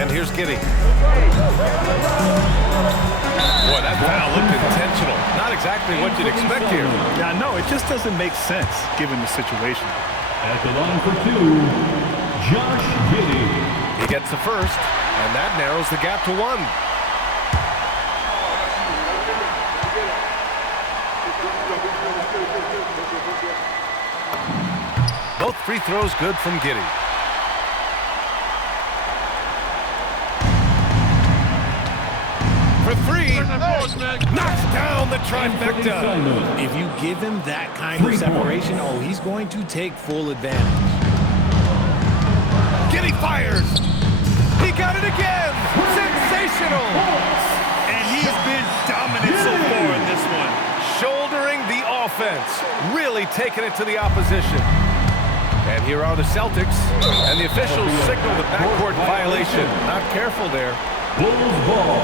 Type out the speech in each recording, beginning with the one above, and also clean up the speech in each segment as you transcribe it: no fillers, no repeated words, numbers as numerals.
And here's Giddey. Boy, that foul looked intentional. Not exactly what you'd expect here. Yeah, no, it just doesn't make sense given the situation. At the line for 2, Josh Giddey. He gets the first, and that narrows the gap to 1. Both free throws good from Giddey. For 3, knocks down the trifecta. If you give him that kind of separation, he's going to take full advantage. Giddey fires. He got it again. Sensational. And he's been dominant so far in this one. Shouldering the offense. Really taking it to the opposition. And here are the Celtics. And the officials signal the backcourt violation. Not careful there. Bulls ball.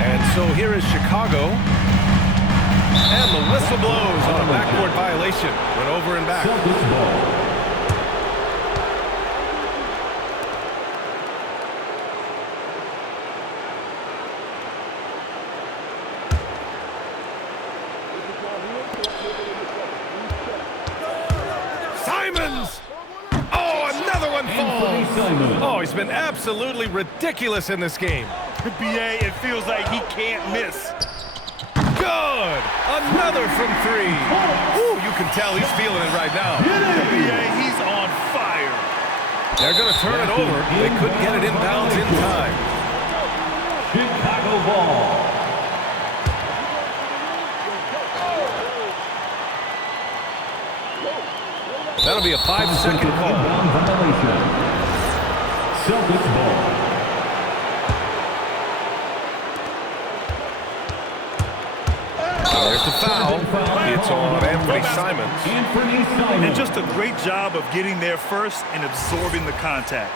And so here is Chicago. And the whistle blows on a backcourt violation. Went over and back. Simons! Oh, another one falls. Oh, he's been absolutely ridiculous in this game. BA, it feels like he can't miss. Good! Another from 3. Ooh, you can tell he's feeling it right now. BA, he's on fire. They're going to turn it over. They couldn't get it inbounds in time. Chicago ball. That'll be a 5-second call. Celtics ball. There's the foul. It's on Anthony Simons. And just a great job of getting there first and absorbing the contact.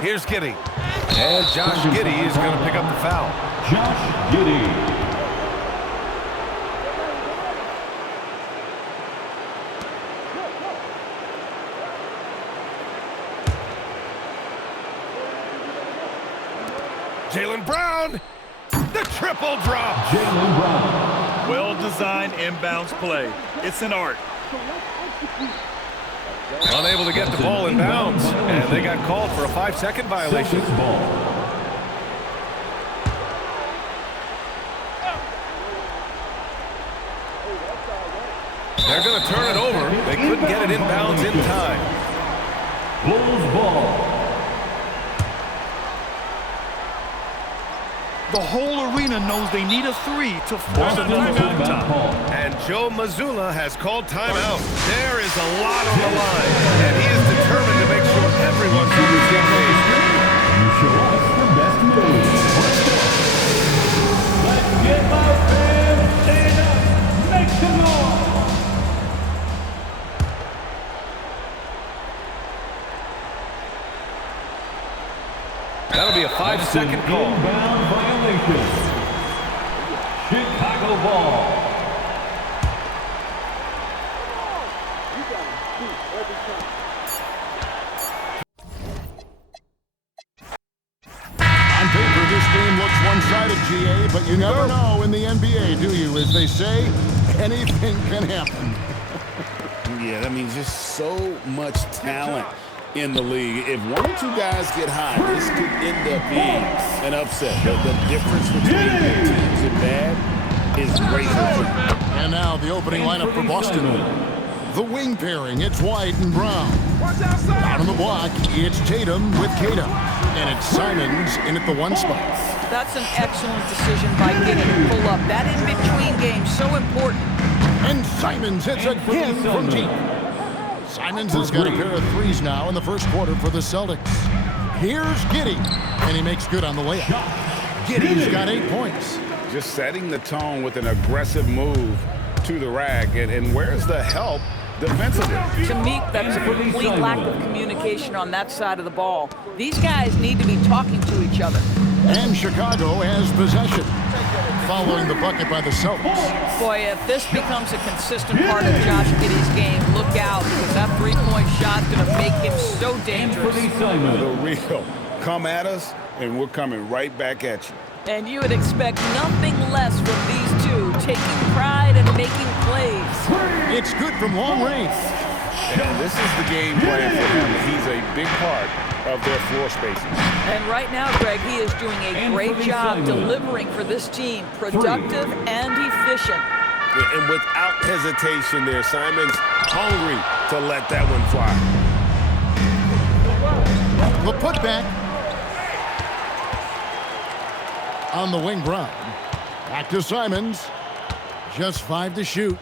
Here's Giddey. And Josh Giddey is going to pick up the foul. Josh Giddey. Jaylen Brown, the triple drop. Jaylen Brown. Well-designed inbounds play. It's an art. Unable to get the ball in bounds, and they got called for a 5-second violation. They're going to turn it over. They couldn't get it in bounds in time. Bulls ball. The whole arena knows they need a 3 to force a timeout. And Joe Mazzulla has called timeout. There is a lot on the line, and he is determined to make sure everyone's on the same page. You show us the best moves. Let's get my fans stand up. Make some noise. That'll be a 5-second call. Inbound violation. Chicago ball. On paper, this game looks one-sided, GA, but you never know in the NBA, do you? As they say, anything can happen. Yeah, that means just so much talent in the league. If one or two guys get hot, this could end up being an upset. The difference between good teams and bad is razor thin. And now the opening lineup for Boston. The wing pairing, it's White and Brown. Out on the block, it's Tatum with Tatum. And it's Simons in at the 1 spot. That's an excellent decision by Giddey to pull up. That in-between game, so important. And Simons hits again from deep. Simons has got a pair of 3s now in the first quarter for the Celtics. Here's Giddey, and he makes good on the layup. Giddey's got 8 points. Just setting the tone with an aggressive move to the rack. And where's the help defensively? To me, that's a complete lack of communication on that side of the ball. These guys need to be talking to each other. And Chicago has possession. following the bucket by the Celtics. Boy, if this becomes a consistent part of Josh Giddey's game, look out, because that three-point shot's going to make him so dangerous. The real. Come at us, and we're coming right back at you. And you would expect nothing less from these two, taking pride and making plays. It's good from long range. And this is the game plan for him. He's a big part of their floor spacing. And right now, Greg, he is doing a great job delivering for this team, productive and efficient. And without hesitation there, Simons hungry to let that one fly. The putback on the wing. Brown. Back to Simons. Just 5 to shoot.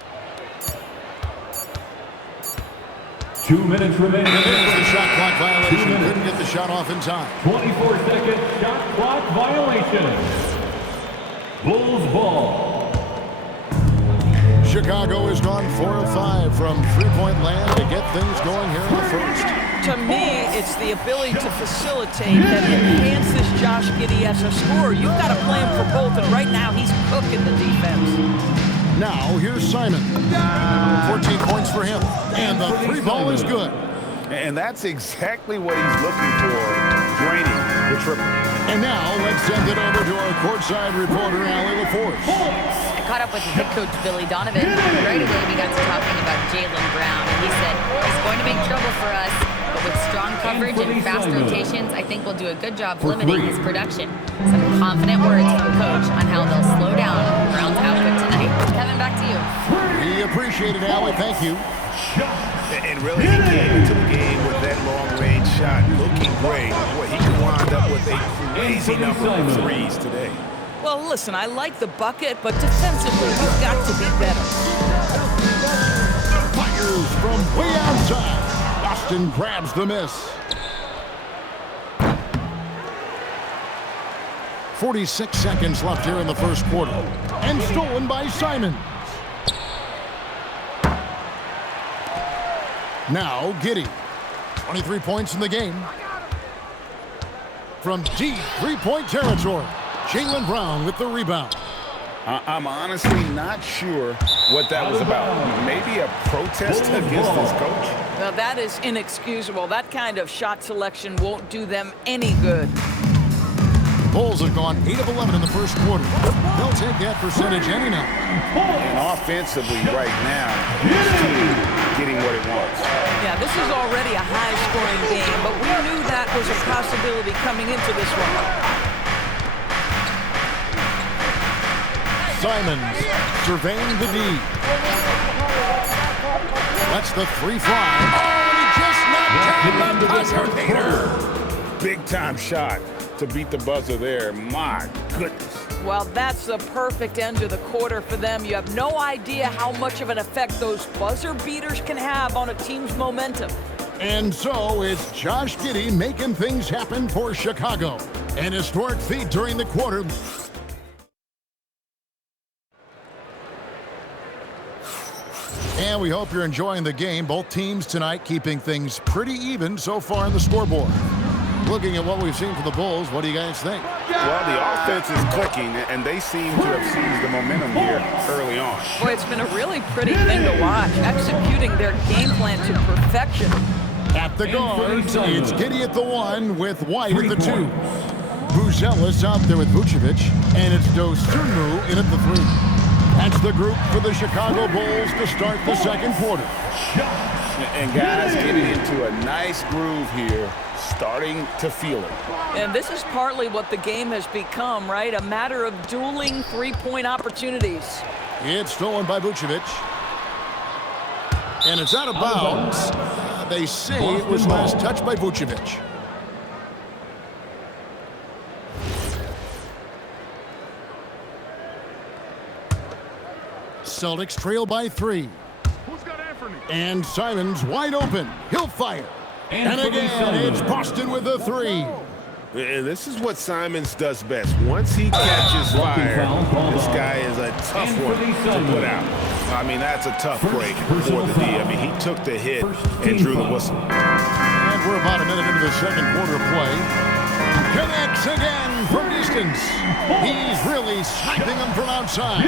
2 minutes remaining. The shot clock violation. Couldn't get the shot off in time. 24-second shot clock violation. Bulls ball. Chicago has gone 4 of 5 from three-point land to get things going here in the first. To me, it's the ability to facilitate that enhances Josh Giddey as a scorer. You've got a plan for both, and right now he's cooking the defense. Now, here's Simon. 14 points for him, and the three ball is good. And that's exactly what he's looking for, draining the triple. And now, let's send it over to our courtside reporter, Allie LaForce. I caught up with head coach Billy Donovan. Right away, we got to talking about Jaylen Brown, and he said, he's going to make trouble for us, but with strong coverage and fast rotations, I think we'll do a good job limiting his production. Some confident words from coach on how they'll slow down Brown's output tonight. Kevin, back to you. We appreciate it, Allie. Thank you. And really, he came into the game with that long-range shot looking great. Boy, he could wind up with a crazy number of threes today. Well, listen, I like the bucket, but defensively, you've got to be better. Fires from way outside. Boston grabs the miss. 46 seconds left here in the first quarter. And stolen by Simons. Now, Giddey. 23 points in the game. From deep three-point territory, Jaylen Brown with the rebound. I'm honestly not sure what that was about. Maybe a protest against his coach? Now, that is inexcusable. That kind of shot selection won't do them any good. Bulls have gone 8 of 11 in the first quarter. They'll take that percentage any night. And offensively right now, this team getting what it wants. Yeah, this is already a high-scoring game, but we knew that was a possibility coming into this one. Simons surveying the D. That's the free fly. Oh, and he just knocked down the buzzer beater. Big-time shot to beat the buzzer there. My goodness. Well, that's the perfect end to the quarter for them. You have no idea how much of an effect those buzzer beaters can have on a team's momentum. And so it's Josh Giddey making things happen for Chicago. An historic feat during the quarter. And we hope you're enjoying the game. Both teams tonight keeping things pretty even so far in the scoreboard. Looking at what we've seen from the Bulls, what do you guys think? Well, the offense is clicking, and they seem to have seized the momentum here early on. Boy, it's been a really pretty thing to watch, executing their game plan to perfection. At the guards, it's Giddey at the 1 with White at the 2. Buzelis out there with Vucevic, and it's Dosunmu in at the 3. That's the group for the Chicago Bulls to start the second quarter. And guys getting into a nice groove here, starting to feel it. And this is partly what the game has become, right? A matter of dueling three-point opportunities. It's stolen by Vucevic. And it's out of bounds. They say it was last touched by Vucevic. Celtics trail by 3. And Simons wide open. He'll fire. And again, it's Boston with a 3. And this is what Simons does best. Once he catches fire, this guy is a tough one to put out. I mean, that's a tough break for the D. I mean, he took the hit and drew the whistle. And we're about a minute into the second quarter play. Connects again from distance. distance. He's really sniping them from outside.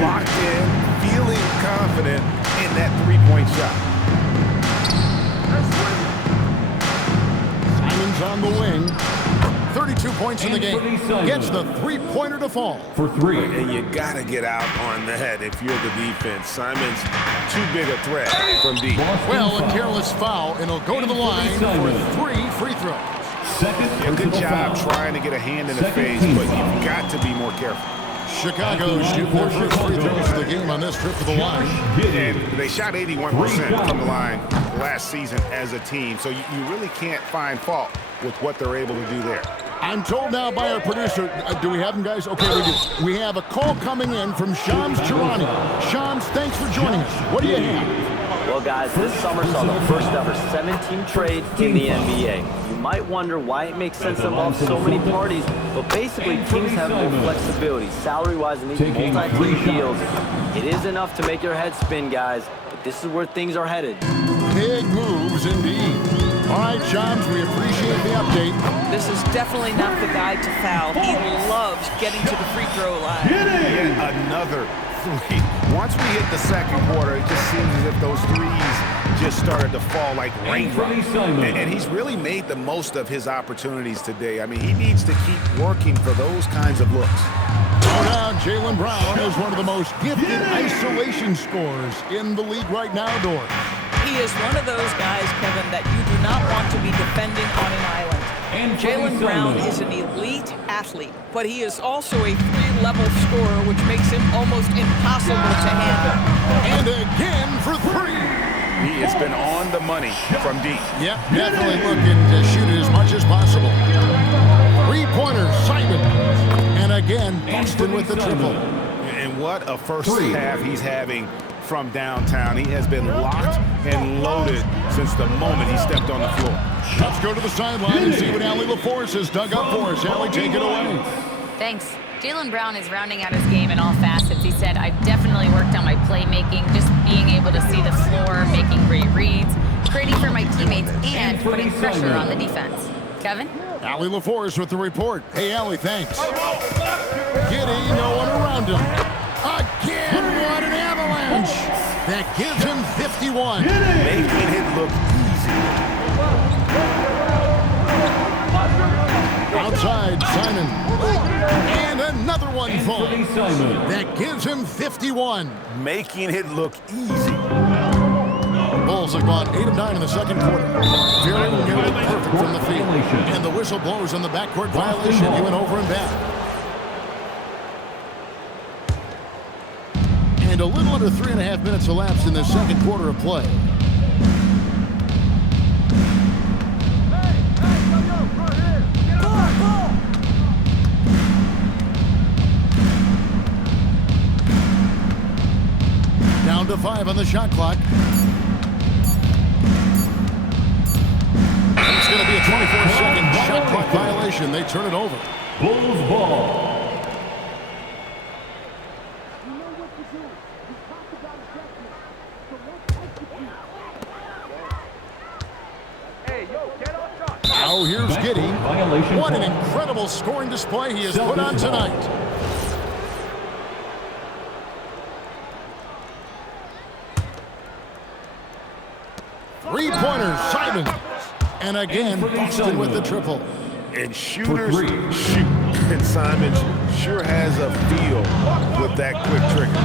Locked in, feeling confident in that three-point shot. Simons on the wing. 32 points in the game. Gets the three-pointer to fall. For 3. And you got to get out on that if you're the defense. Simons, too big a threat from deep. Well, a careless foul, and he'll go to the line for 3 free throws. Good job trying to get a hand in the face, but you've got to be more careful. Chicago shoot their first free throws of the game on this trip to the line. And they shot 81% from the line last season as a team, so you really can't find fault with what they're able to do there. I'm told now by our producer, do we have him, guys? Okay, we do. We have a call coming in from Shams Charania. Shams, thanks for joining us. What do you have? Well, guys, this summer saw the first ever 7-team trade in the NBA. You might wonder why it makes sense to involve so many parties, but basically teams have more flexibility, salary-wise, in these multi-team deals. It is enough to make your head spin, guys, but this is where things are headed. Big moves indeed. All right, Shams, we appreciate the update. This is definitely not the guy to foul. He loves getting to the free throw line. Yet another three. Once we hit the second quarter, it just seems as if those threes just started to fall like raindrops. And he's really made the most of his opportunities today. I mean, he needs to keep working for those kinds of looks. Oh, now Jaylen Brown is one of the most gifted isolation scorers in the league right now, Dort. He is one of those guys, Kevin, that you do not want to be defending on an island. And Jaylen Brown is an elite athlete, but he is also a three-level scorer, which makes him almost impossible to handle. And again for 3. He has been on the money from deep. Yep, definitely looking to shoot it as much as possible. 3-pointer, Simon. And again, Boston with the triple. And what a first half he's having from downtown. He has been locked and loaded since the moment he stepped on the floor. Let's go to the sideline and see what Allie LaForce has dug up for us. Allie, take it away. Thanks. Jaylen Brown is rounding out his game in all facets. He said, I've definitely worked on my playmaking, just being able to see the floor, making great reads, creating for my teammates, and putting pressure on the defense. Kevin? Allie LaForce with the report. Hey, Allie, thanks. Giddy, no one around him. Again, what an avalanche. That gives him 51. Making it look easy. Outside, Simon. And another one falls. That gives him 51. Making it look easy. Bulls have gone 8 of 9 in the second quarter. Very nearly perfect from the field. And the whistle blows on the backcourt violation. He went over and back. And a little under 3.5 minutes elapsed in the second quarter of play. Down to 5 on the shot clock. It's going to be a 24-second shot clock violation. They turn it over. Bulls ball. Now here's Giddy. What an incredible scoring display he has put on tonight. Three-pointer, Simon. And again, Boston with the triple. And shooters shoot. And Simon sure has a feel with that quick trigger.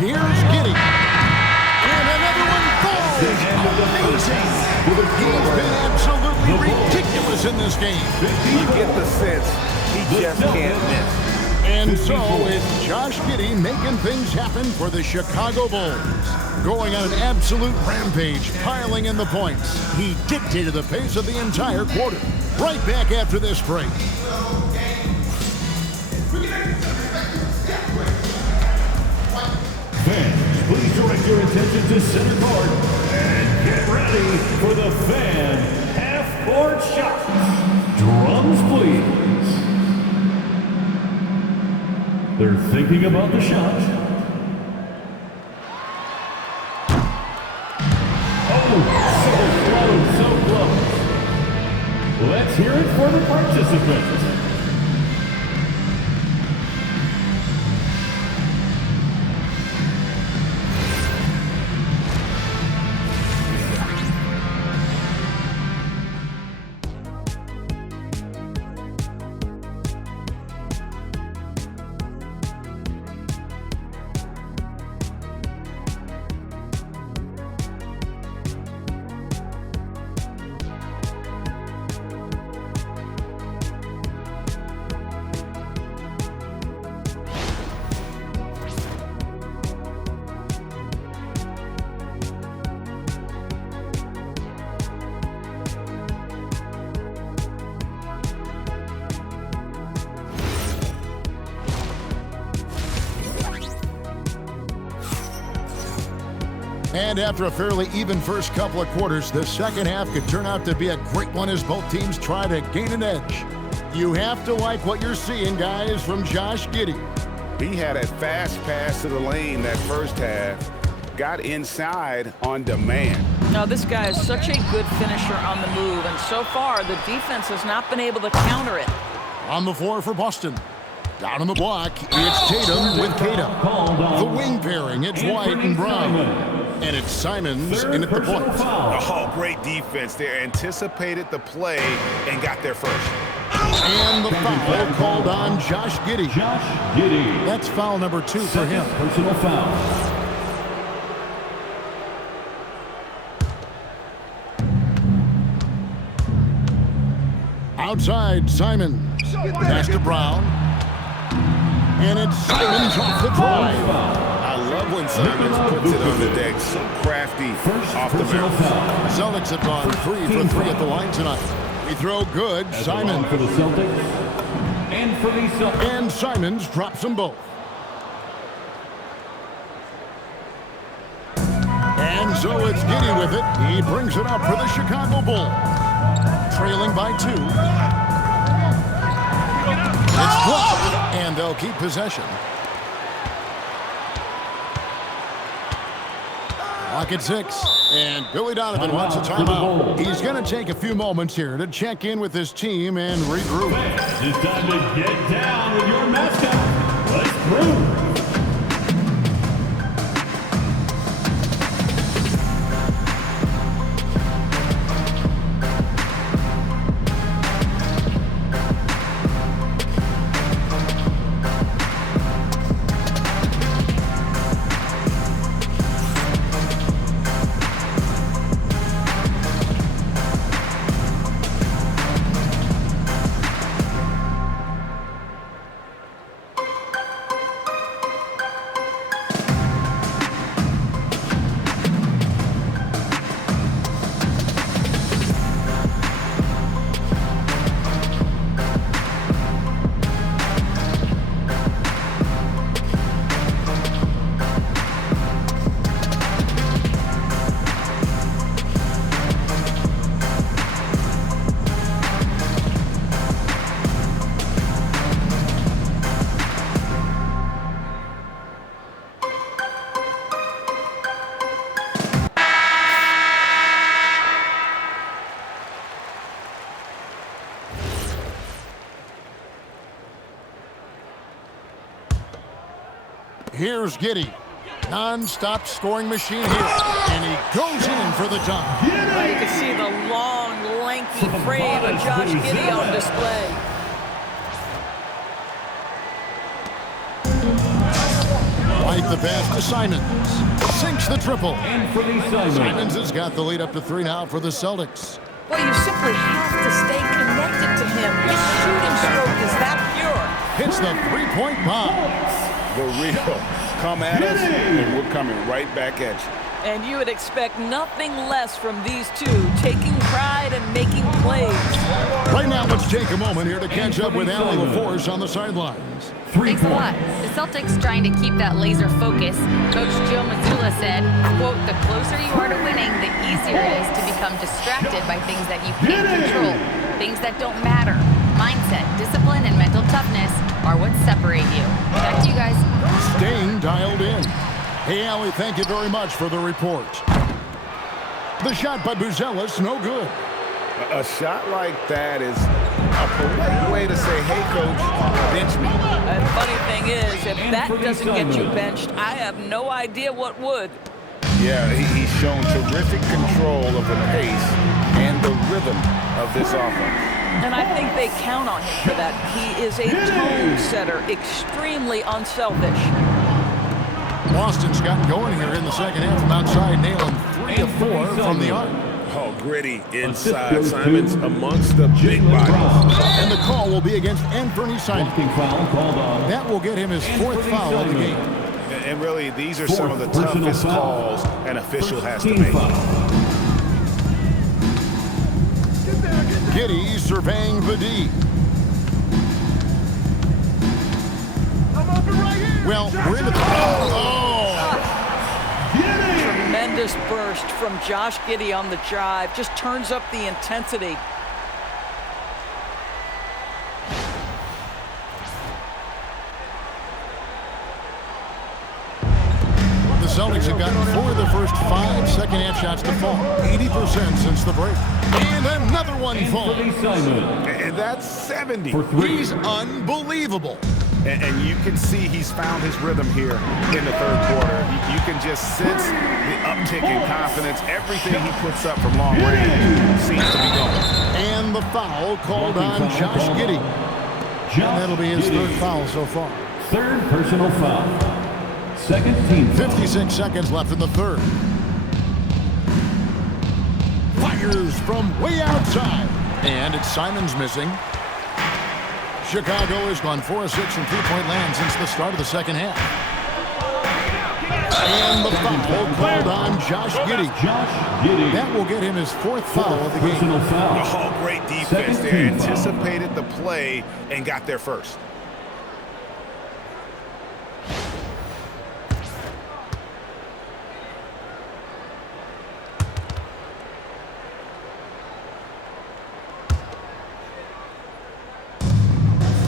Here's Giddy. And another one falls. Amazing. He's been absolutely ridiculous in this game. You get the sense he just can't miss. And so it's Josh Giddy making things happen for the Chicago Bulls. Going on an absolute rampage, piling in the points. He dictated the pace of the entire quarter. Right back after this break. Fans, please direct your attention to center court and get ready for the fan half-court shot. Drums, please. They're thinking about the shot. Oh, so close, so close. Let's hear it for the participants. And after a fairly even first couple of quarters, the second half could turn out to be a great one as both teams try to gain an edge. You have to like what you're seeing, guys, from Josh Giddey. He had a fast pass to the lane that first half. Got inside on demand. Now, this guy is such a good finisher on the move, and so far, the defense has not been able to counter it. On the floor for Boston. Down on the block, it's Tatum with Tatum. The wing pairing, it's White and Brown. And it's Simons in at the point. Oh, great defense there. Anticipated the play and got there first. And the foul called on Josh Giddey. That's foul number 2 for him. Personal foul. Outside, Simons. Pass to Brown. And it's Simons off the drive. I love when Simons puts it on the deck. So crafty off the bounce. Celtics have gone 3 for 3 at the line tonight. We throw good. Simons for the Celtics. And for the Celtics. And Simons drops them both. And so it's Giddey with it. He brings it up for the Chicago Bulls. Trailing by 2. It's blocked, and they'll keep possession. Clock at 6, and Billy Donovan wants a timeout. He's going to take a few moments here to check in with his team and regroup. It's time to get down with your mascot. Let's groove. Here's Giddey. Non-stop scoring machine here. And he goes in for the dunk. You can see the long, lengthy frame of Josh Giddey on display. White the pass to Simons. Sinks the triple. Simons has got the lead up to 3 now for the Celtics. Well, you simply have to stay connected to him. His shooting stroke is that pure. Hits the three-point bomb. The real. Come at us, and we're coming right back at you. And you would expect nothing less from these two, taking pride and making plays. Right now, let's take a moment here to catch up with Allie LaForce on the sidelines. Thanks a lot. The Celtics trying to keep that laser focus. Coach Joe Mazzulla said, quote, the closer you are to winning, the easier it is to become distracted by things that you can't control, things that don't matter. Mindset, discipline, and mental toughness are what separate you. Back to you guys. Staying dialed in. Hey, Allie, thank you very much for the report. The shot by Buzelis, no good. A shot like that is a polite way to say, hey, coach, bench me. And the funny thing is, if that doesn't get you benched, I have no idea what would. Yeah, he's shown terrific control of the pace and the rhythm of this offense. And I think they count on him for that. He is a tone setter, extremely unselfish. Boston's gotten going here in the second half from outside, nailing 3 of 4 from the arc. Oh, gritty inside. Simons amongst the big bodies. And the call will be against Anthony Simons. That will get him his 4th foul of the game. And really, these are some of the toughest calls an official has to make. Giddey surveying the D. Well, we're in the... Tremendous burst from Josh Giddey on the drive. Just turns up the intensity. The Celtics have gotten 4 of the first 5 second-half shots to fall. 80% since the break. And another one falls. And that's 70. He's unbelievable. And you can see he's found his rhythm here in the third quarter. You can just sense the uptick in confidence. Everything he puts up from long range seems to be going. And the foul called on Josh Giddey. And that'll be his 3rd foul so far. 3rd personal foul. Second team. 56 seconds left in the 3rd. Fires from way outside. And it's Simons missing. Chicago has gone 4 of 6 from three-point land since the start of the second half. And the foul called on Josh Giddey. That will get him his 4th foul of the game. Oh, great defense there. Anticipated the play and got there first.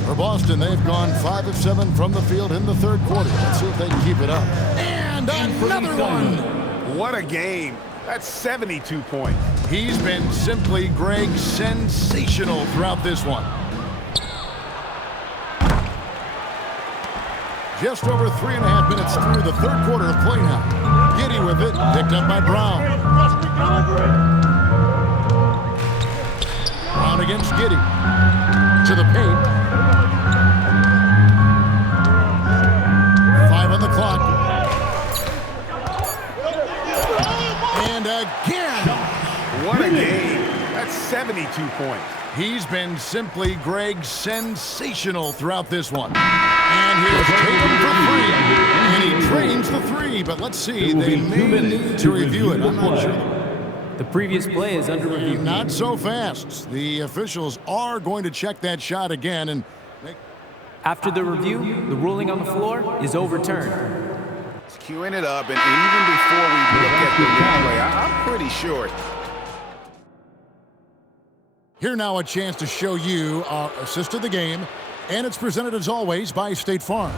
For Boston, they've gone 5 of 7 from the field in the 3rd quarter. Let's see if they can keep it up. And another one! What a game. That's 72 points. He's been simply, Greg, sensational throughout this one. Just over 3.5 minutes through the 3rd quarter of play now. Giddey with it, picked up by Brown. Brown against Giddey. To the paint. 5 on the clock. And again. What a game. That's 72 points. He's been simply, Greg, sensational throughout this one. And here's Tatum for 3. And he drains the 3, but let's see. They may need to review it. I'm not sure. The previous play is under review. Not so fast. The officials are going to check that shot again. And after the review, the ruling on the floor is overturned. It's queuing it up, and even before we look at the replay, I'm pretty sure. Here now a chance to show you our assist of the game, and it's presented as always by State Farm.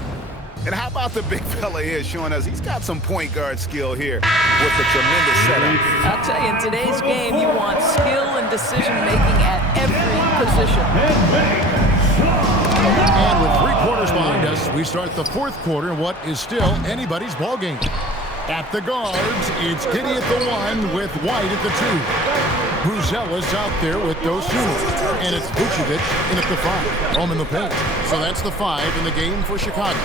And how about the big fella here showing us he's got some point guard skill here with the tremendous setup. I'll tell you, in today's game, you want skill and decision-making at every position. And with 3 quarters behind us, we start the 4th quarter in what is still anybody's ball game. At the guards, it's Giddey at the 1 with White at the 2. Bruzella's out there with Dosunmu. And it's Vucevic in at the 5. Home in the paint. So that's the 5 in the game for Chicago.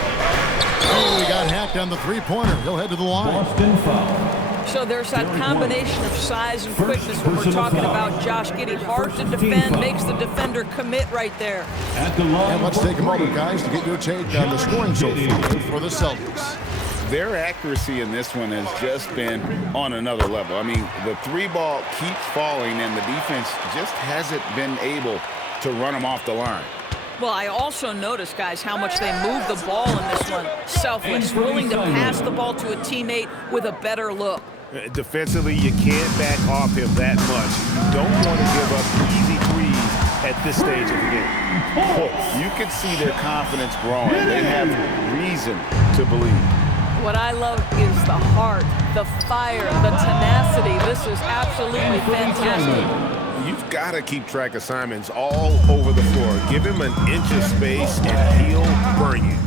Oh, he got hacked on the 3-pointer. He'll head to the line. Boston foul. So there's that combination of size and quickness when we're talking about Josh Giddey. Hard to defend, makes the defender commit right there. And let's take a moment, guys, to get your take on the scoring so far for the Celtics. Their accuracy in this one has just been on another level. I mean, the 3-ball keeps falling, and the defense just hasn't been able to run them off the line. Well, I also noticed, guys, how much they moved the ball in this one. Selfless, willing to pass the ball to a teammate with a better look. Defensively, you can't back off him that much. You don't want to give up easy threes at this stage of the game. You can see their confidence growing. They have reason to believe. What I love is the heart, the fire, the tenacity. This is absolutely fantastic. you've got to keep track of Simons all over the floor. Give him an inch of space, and he'll burn you.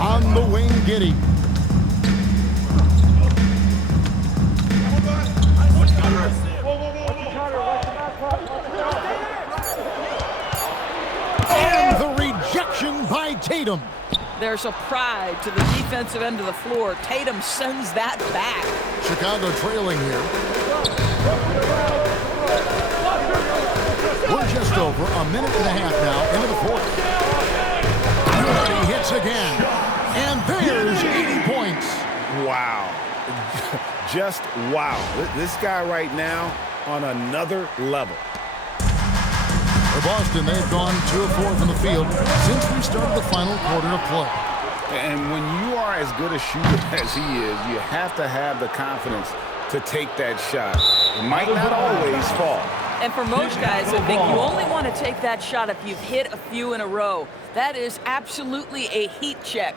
On the wing, Giddey. And the rejection by Tatum. There's a pride to the defensive end of the floor. Tatum sends that back. Chicago trailing here. We're just over a minute and a half now into the fourth. He hits again. And there's 80 points. Wow. Just wow. This guy right now on another level. For Boston, they've gone 2 of 4 from the field since we started the final quarter of play. And when you are as good a shooter as he is, you have to have the confidence to take that shot. It might not always fall. And for most guys, I think you only want to take that shot if you've hit a few in a row. That is absolutely a heat check.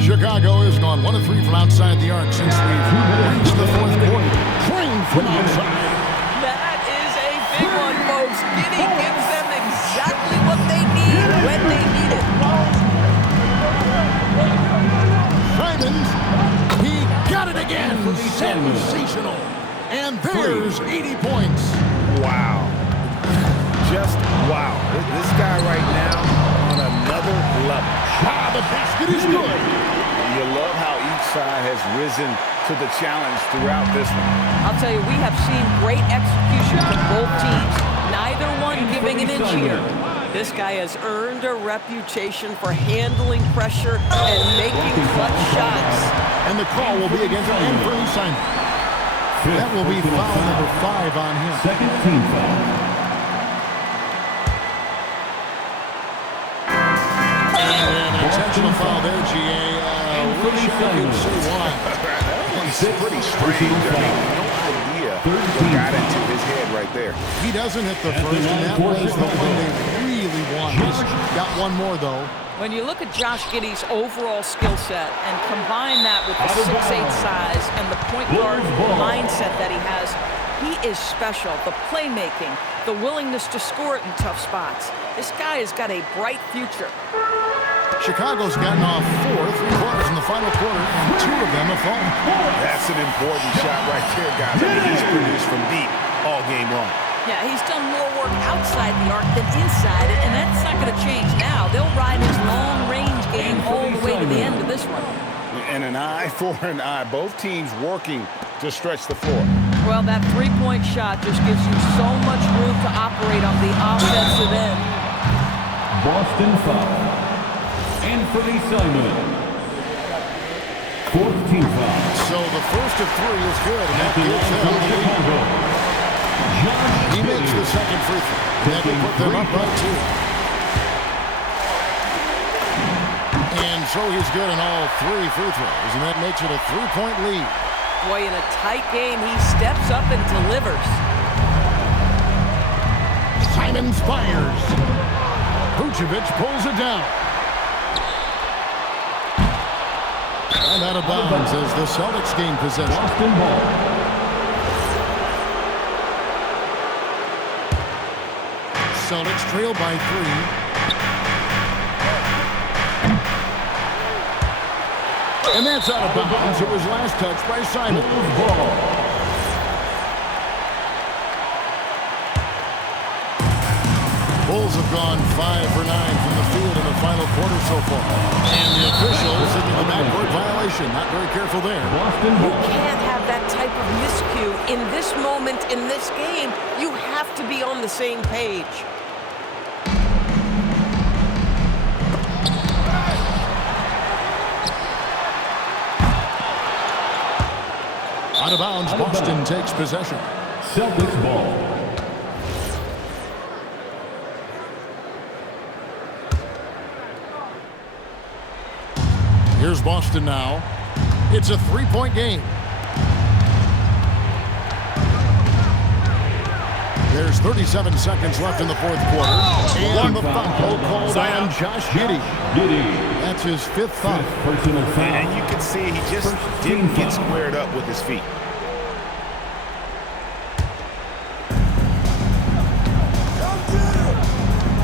Chicago has gone 1 of 3 from outside the arc since we've reached the fourth quarter. Trained from outside. That is a big one, folks. Giddey gives them exactly what they need when they need it. Simons, he got it again. Sensational. And there's 80 points. Wow. Just wow. This guy right now on another level. Ah, the basket is good. You love how each side has risen to the challenge throughout this one. I'll tell you, we have seen great execution from both teams. Neither one giving an inch here. This guy has earned a reputation for handling pressure and making clutch shots. And the call will be against Anthony Simons. That will be foul number 5 on him. Second team foul. Intentional foul there, GA. Wish I could say why. It's pretty strange. I mean, no idea what got into his head right there. He doesn't hit the first, and that was the one they really wanted. Got one more, though. When you look at Josh Giddey's overall skill set and combine that with the 6'8" size and the point guard mindset that he has, he is special. The playmaking, the willingness to score it in tough spots. This guy has got a bright future. Chicago's gotten off 4 3-quarters in the final quarter, and 2 of them have fallen. That's an important shot right there, guys. I mean, he's produced from deep all game long. Yeah, he's done more work outside the arc than inside it, and that's not going to change now. They'll ride his long-range game all the way to the end of this one. And an eye for an eye. Both teams working to stretch the floor. Well, that three-point shot just gives you so much room to operate on the offensive end. Boston foul. Anthony Simons. 4th team foul. So the first of 3 is good, and that gives them the lead. He makes the second free throw. That will put them up by 2. And so he's good on all 3 free throws, and that makes it a 3-point lead. Boy, in a tight game, he steps up and delivers. Simons fires. Vucevic pulls it down. And out of bounds as the Celtics gain possession. Boston ball. Celtics trail by 3. And that's out of bounds. It was last touched by Simons. Bulls have gone 5 for 9 from the field in the final quarter so far. And the officials in the backcourt violation. Not very careful there. You can't have that type of miscue in this moment in this game. You have to be on the same page. Out of bounds, Boston takes possession. Celtics ball. Here's Boston now. It's a 3-point game. There's 37 seconds left in the fourth quarter. And the foul called on Josh Giddey. That's his fifth foul. Personal foul. And you can see he just didn't get squared up with his feet.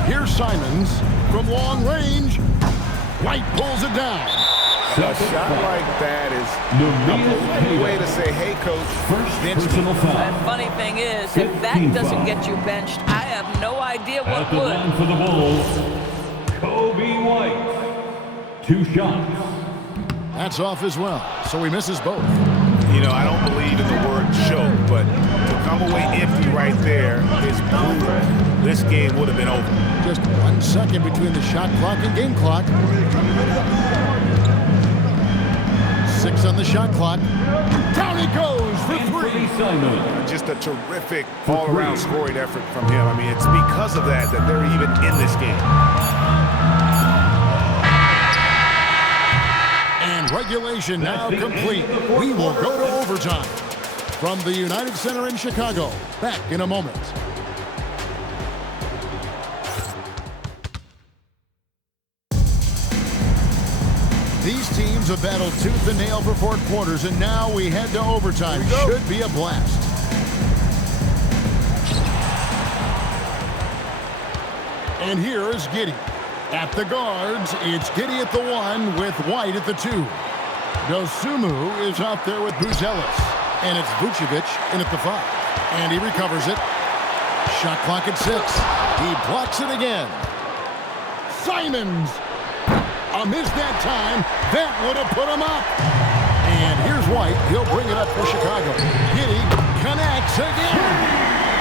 Here's Simons from long range. White pulls it down. A shot like that is a polite way to say, hey, coach, bench me. The funny thing is, if that doesn't get you benched, I have no idea what At the would. line for the Bulls, Kobe White. 2 shots. That's off as well, so he misses both. You know, I don't believe in the word choke, but to come away empty right there is brutal. This game would have been over. Just 1 second between the shot clock and game clock. 6 on the shot clock. Down he goes for 3. Just a terrific all-around scoring effort from him. I mean, it's because of that they're even in this game. And regulation now complete. We will go to overtime. From the United Center in Chicago. Back in a moment. These teams have battled tooth and nail for 4 quarters, and now we head to overtime. Should be a blast. And here is Giddey. At the guards, it's Giddey at the 1 with White at the 2. Dosunmu is out there with Buzelis. And it's Vucevic in at the 5. And he recovers it. Shot clock at 6. He blocks it again. Simons. A miss that time. That would have put him up. And here's White. He'll bring it up for Chicago. Giddey connects again.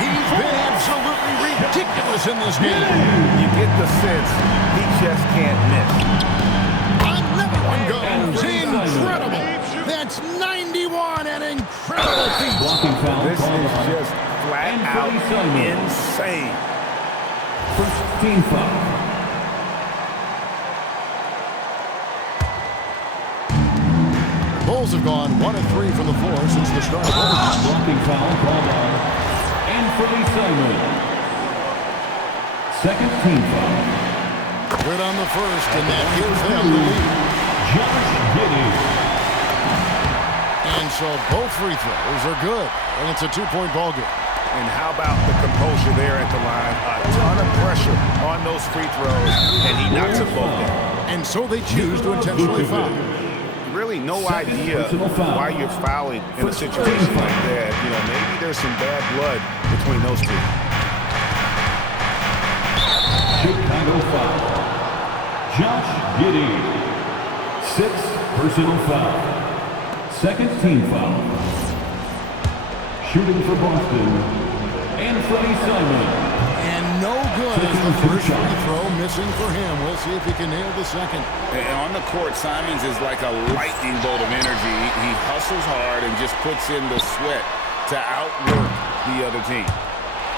He's been absolutely ridiculous in this game. You get the sense he just can't miss. Another one goes. Incredible. That's 91. An incredible feat. This is just flat out insane. First team foul. Bulls have gone 1 of 3 from the floor since the start of overtime. Blocking foul called on Anthony Simons. Second team foul. Good on the first, and that gives them the lead. Josh Giddey. And so both free throws are good, and it's a 2-point ball game. And how about the composure there at the line? A ton of pressure on those free throws, and he knocks them both down. And so they choose to intentionally foul. Really no idea why you're fouling in a situation like that. You know, maybe there's some bad blood between those two. Chicago foul. Josh Giddey. 6th personal foul. Second team foul. Shooting for Boston, Anthony Simons. And no good as the first free throw missing for him. We'll see if he can nail the second. And on the court, Simons is like a lightning bolt of energy. He hustles hard and just puts in the sweat to outwork the other team.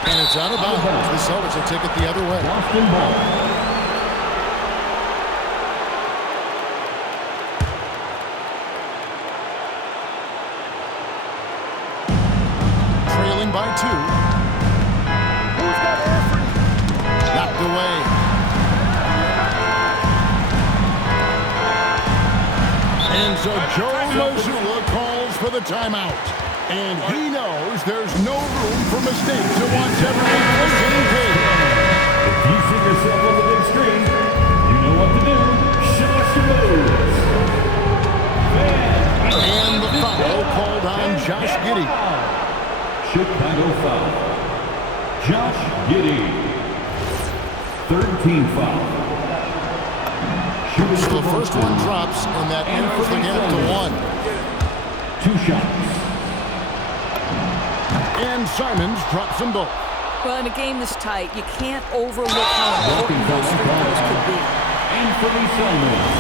And it's out of bounds. The Celtics will take it the other way. Boston ball. By 2. Who's got knocked away. And so Joe Mazzulla calls for the timeout. And he knows there's no room for mistakes and wants everyone on the same page. If you see yourself on the big screen, you know what to do. Show us your moves. And the foul called on Josh Giddey. Chicago foul. Josh Giddey. Third team foul. So the first one drops, and that narrows the gap to 1. 2 shots. And Simons drops them both. Well, in a game this tight, you can't overlook how important those free throws could be. Anthony Simons.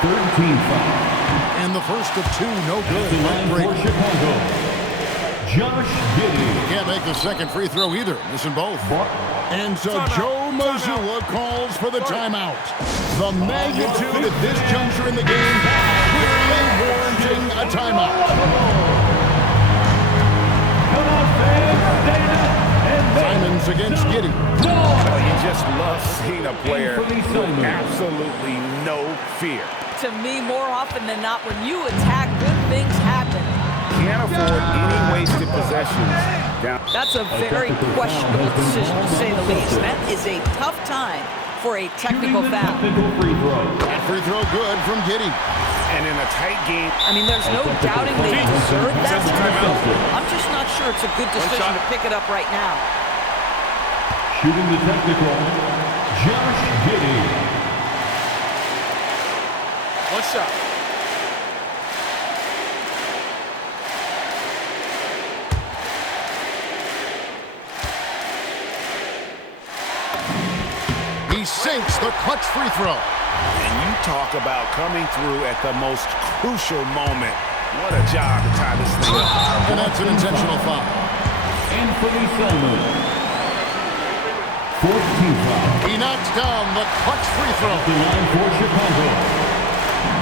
Third team foul. And the first of 2, no good. For Chicago. Josh Giddey. Can't make the second free throw either. Missing both. And so Joe Mazzulla calls for the timeout. The magnitude at this juncture in the game clearly warranting a timeout. Come on, fans. Stay down. Simons against Giddey. Oh, you just love seeing a player with absolutely no fear. To me, more often than not, when you attack, good things happen. Can't afford any wasted possessions. That's a very questionable decision, to say the least. That is a tough time for a technical foul. That free throw good from Giddey. And in a tight game. I mean, there's no doubting they deserve that timeout. I'm just not sure it's a good decision to pick it up right now. Shooting the technical, Josh Giddey. One shot. He sinks the clutch free throw. And you talk about coming through at the most crucial moment. What a job to tie this thing up. And that's an intentional foul. Anthony Simons. 14th foul. He knocks down the clutch free throw. The line for Chicago.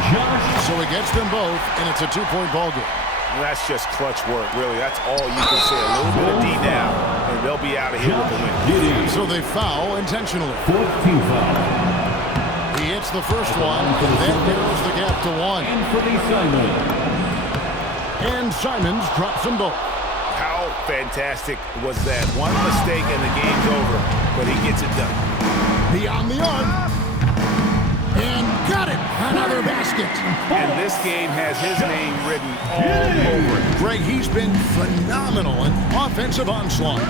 Josh. So he gets them both, and it's a two-point ball game. That's just clutch work, really. That's all you can say. A little bit of D now, and they'll be out of here with the win. So they foul intentionally. 14th foul. He hits the first one, and then narrows the gap to one. Anthony Simons. And Simons drops them both. How fantastic was that? One mistake and the game's over, but he gets it done. Beyond the arc. And got it. Another basket. And this game has his name written all over it. Greg, he's been phenomenal in offensive onslaught.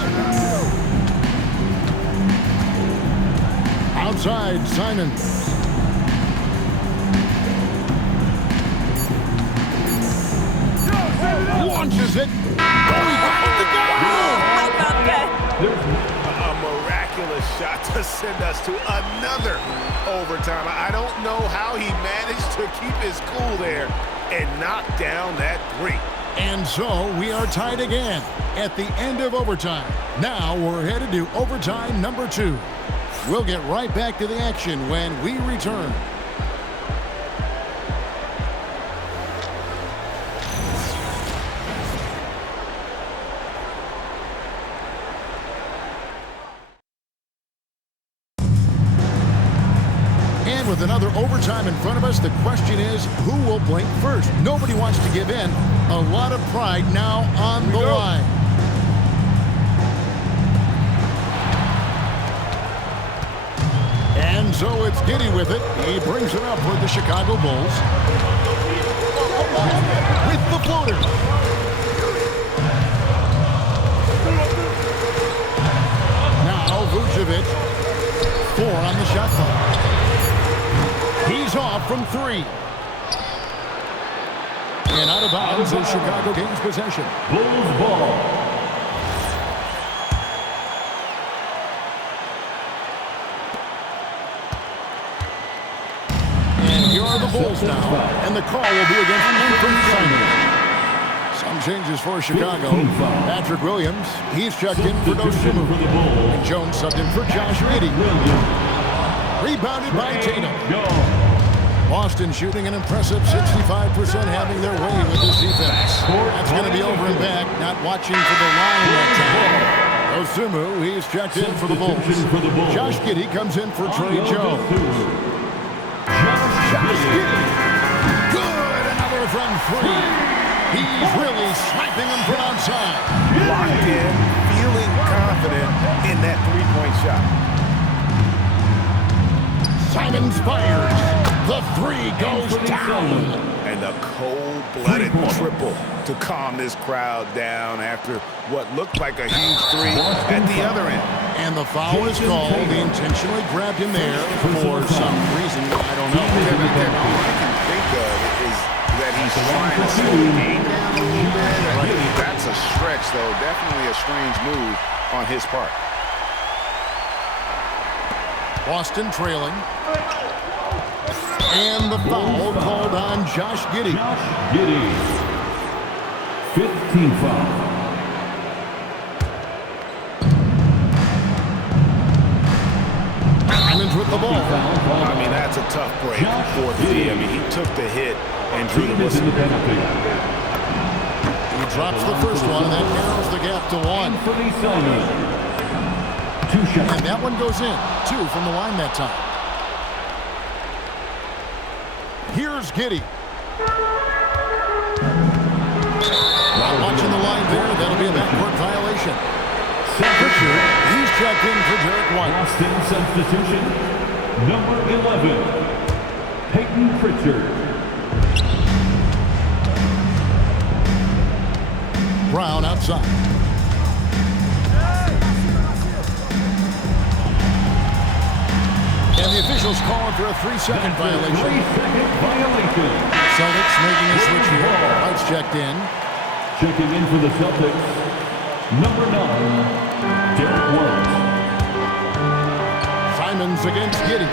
Outside, Simons. Launches it. Oh, he got the goal! How about that? A miraculous shot to send us to another overtime. I don't know how he managed to keep his cool there and knock down that three. And so we are tied again at the end of overtime. Now we're headed to overtime number 2. We'll get right back to the action when we return. With another overtime in front of us, the question is, who will blink first? Nobody wants to give in. A lot of pride now on the line. And so it's Giddey with it. He brings it up for the Chicago Bulls. With the floater. Now Vucevic. 4 on the shot clock. He's off from 3. And out of bounds as Chicago gains possession. Bulls ball. And here are the Bulls now. And the call will be against Anthony Simons. Some changes for Chicago. Patrick Williams, he's checked in for Dosunmu. And Jones subbed in for Josh Giddey. Rebounded by Tatum. Boston shooting an impressive 65%, having their way with this defense. That's going to be over and back, not watching for the line that time. Dosunmu, he's checked in for the Bulls. Josh Giddey comes in for Trey Jones. Josh Giddey. Good, another from 3. He's really sniping them from outside. Locked in, feeling confident in that three-point shot. Simons fires. The 3 goes down. And a cold-blooded triple to calm this crowd down after what looked like a huge 3 at the other end. And the foul is called. He intentionally grabbed him there for some reason. I don't know. All I can think of is that he's trying to slow the game down a little bit. That's a stretch, though. Definitely a strange move on his part. Boston trailing. And the foul called on Josh Giddey. Josh Giddey. 15th foul. Simons with the ball. I mean, that's a tough break for the D. I mean, he took the hit and drew the whistle. He drops the first one, and that narrows the gap to 1. 2 shots. And that one goes in. 2 from the line that time. Here's Giddey. Not watching the line there. That'll be a backcourt violation. Pritchard, he's checked in for Derek White. Last in substitution, number 11, Peyton Pritchard. Brown outside. And the officials calling for a 3-second violation. 3-second violation. Celtics making a switch here. White's checked in. Checking in for the Celtics, number 9, Derek White. Simons against Giddey.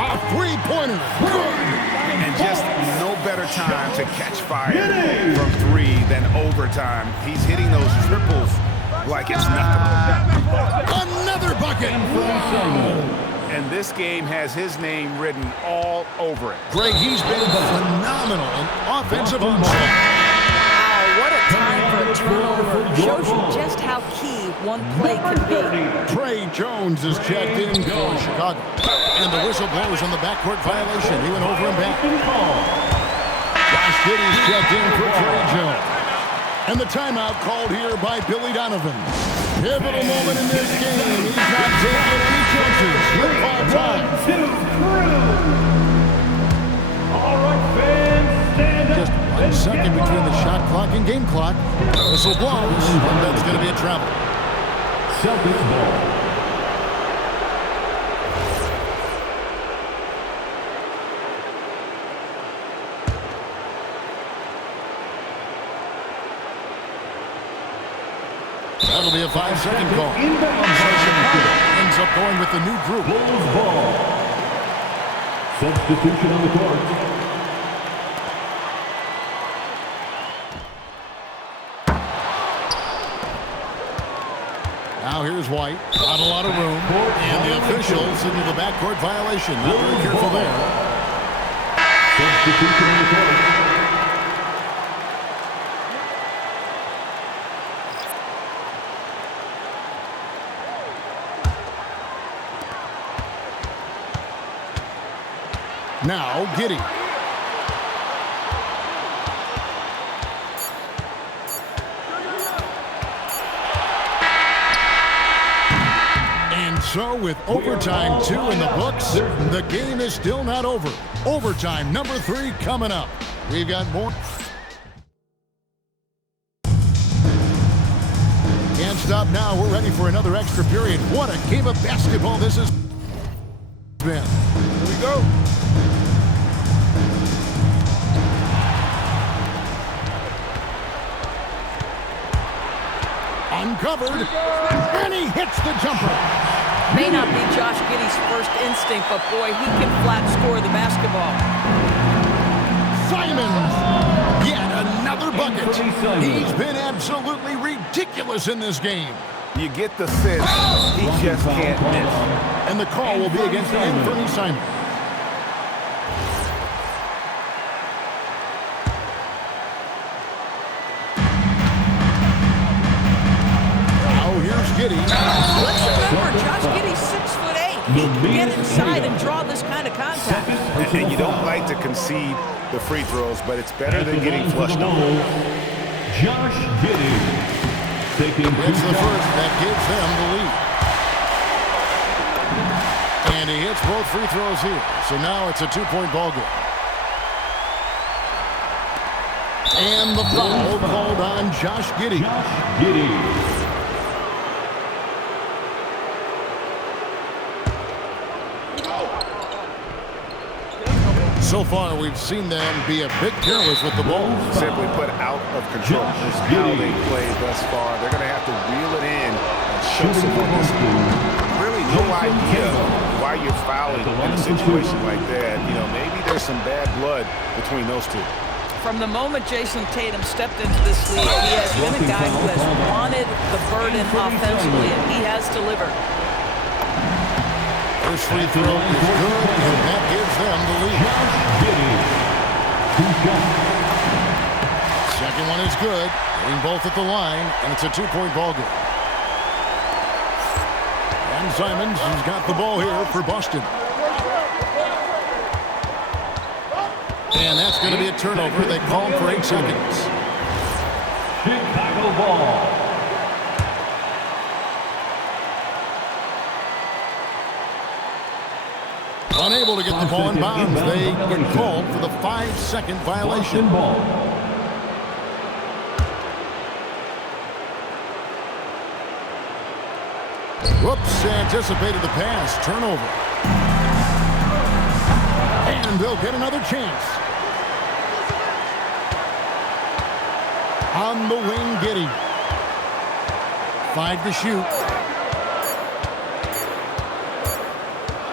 A 3-pointer. Good. And just no better time to catch fire from 3 than overtime. He's hitting those triples like it's nothing. Another bucket. And this game has his name written all over it. Greg, he's been phenomenal in offensive onslaught. Wow, what a time for a turnover. Shows you just how key one play can be. Trey Jones is checked in for Chicago. And the whistle blows on the backcourt violation. He went over and back. Josh Giddey's checked in for Trey Jones. And the timeout called here by Billy Donovan. Pivotal moment in this game. He's not taking any chances. Good call time. 1, 2, through. All right, fans, stand up. Just 1 second between the shot clock and game clock. Whistle blows, and that's going to be a travel. Celtics ball. That'll be a 5-second call. Inbound. Ends up going with the new group. Bulls ball. Substitution on the court. Now here's White. Not a lot of room. And the officials signal the backcourt violation. Not very careful there. Substitution on the court. Now Giddey. And so with overtime 2 in the books, the game is still not over. Overtime number 3 coming up. We've got more. Can't stop now. We're ready for another extra period. What a game of basketball this has been. Here we go. Uncovered, and he hits the jumper. May not be Josh Giddey's first instinct, but boy, he can flat score the basketball. Simons, yet another bucket. He's been absolutely ridiculous in this game. You get the sense he just can't miss. And the call will be against Anthony Simons. Giddey. Let's remember, Josh Giddey's 6'8". He can get inside and draw this kind of contact. And you don't like to concede the free throws, but it's better than getting flushed out. Josh Giddey. It's the first that gives them the lead. And he hits both free throws here. So now it's a 2-point ball game. And the foul called on Josh Giddey. Josh Giddey. So far, we've seen them be a bit careless with the ball. Simply put, out of control. This is how they played thus far. They're going to have to reel it in and show some more discipline. Really no idea why you're fouling in a situation like that. You know, maybe there's some bad blood between those two. From the moment Jason Tatum stepped into this league, he has been a guy who has wanted the burden offensively, and he has delivered. First free throw is good, and that gives them the lead. Second one is good, getting both at the line, and it's a 2-point ball game. And Simons has got the ball here for Boston. And that's going to be a turnover. They called for 8 seconds. Chicago ball. Unable to get the ball in bounds. They get called for the 5-second violation. Ball. Whoops, anticipated the pass. Turnover. And they'll get another chance. On the wing, Giddey. 5 to shoot.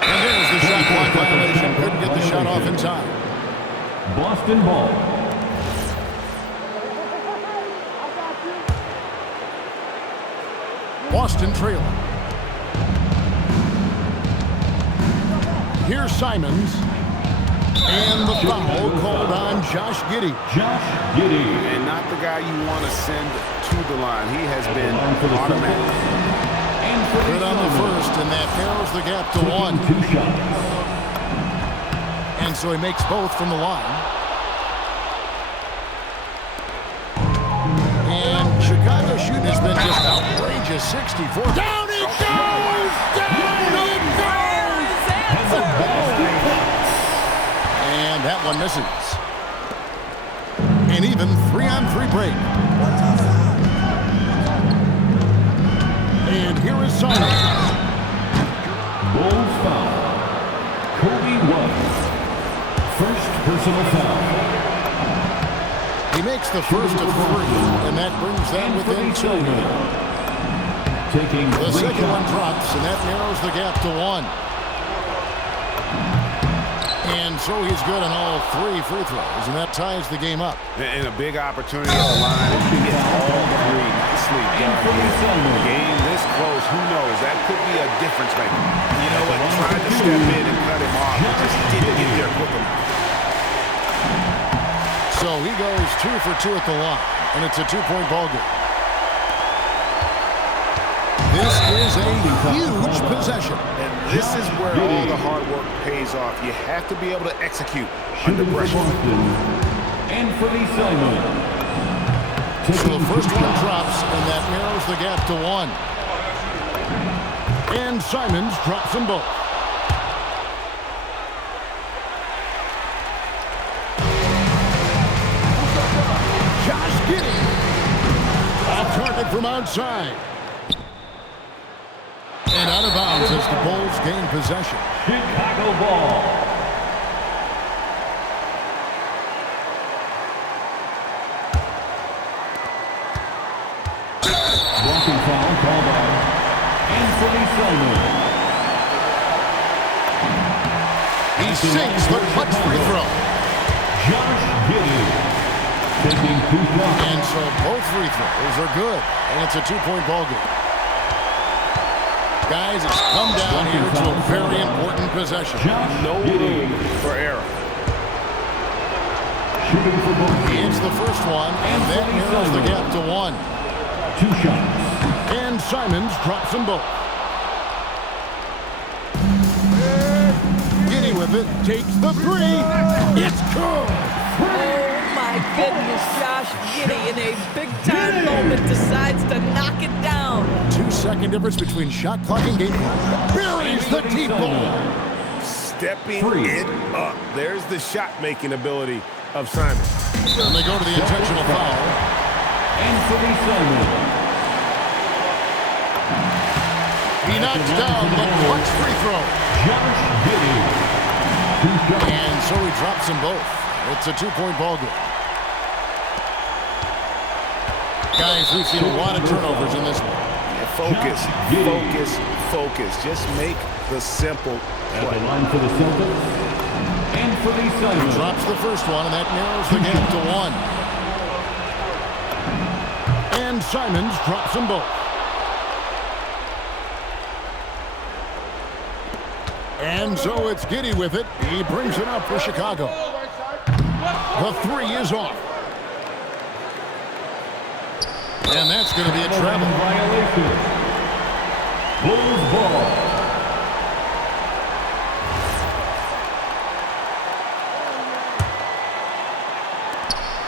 And there's the shot clock violation. Couldn't get the shot off in time. Boston ball. Boston trailing. Here's Simons. And the foul called on Josh Giddey. Josh Giddey. And not the guy you want to send to the line. He has been automatic. Good on the first, and that narrows the gap to 1. 2 shots. And so he makes both from the line. And Chicago shooting has been just outrageous. 64. Down he goes! Down he goes! And that one misses. An even 3-on-3 break. And here is Simons. Bulls foul. Kobe White. First personal foul. He makes the first of 3, and that brings them within 2. Taking the second one drops, and that narrows the gap to 1. And so he's good on all 3 free throws, and that ties the game up. And a big opportunity at the line. If you get all 3 nicely done. A game this close, who knows? That could be a difference maker. You know what? Tried to step in and cut him off, but just didn't get there quick enough. So he goes 2 for 2 at the line, and it's a 2-point ball game. This is a huge possession. And this is where all the hard work pays off. You have to be able to execute under pressure. And for the Simons. So the first one drops, and that narrows the gap to 1. And Simons drops them both. Josh Giddey. Off target from outside. And out of bounds as the Bulls gain possession. Chicago ball. Blocking foul called on Anthony Simons. He sinks the clutch free throw. Josh Giddey taking 2 shots. And so both free throws are good. And it's a 2-point ball game. Guys, it's come down here to a very important possession. No room for error. Shooting for both. It's the first one, and that narrows the gap to 1. 2 shots. And Simons drops them both. Giddey with it, takes the 3. It's good. Oh my goodness, Josh Giddey in a big-time moment decides to knock it down. 2-second difference between shot clock and game clock. Buries the deep ball. Stepping it up. There's the shot-making ability of Simon. And they go to the intentional foul. Anthony Simons. He knocks down the clutch free throw. Josh Giddey. And so he drops them both. It's a 2-point ball game. Guys, we've seen a lot of turnovers in this one. Focus, focus, focus. Just make the simple At the play. line for the Celtics. Anthony Simons. Drops the first one, and that narrows the gap to 1. And Simons drops them both. And so it's Giddey with it. He brings it up for Chicago. The 3 is off. And that's going to be a travel. Bulls ball.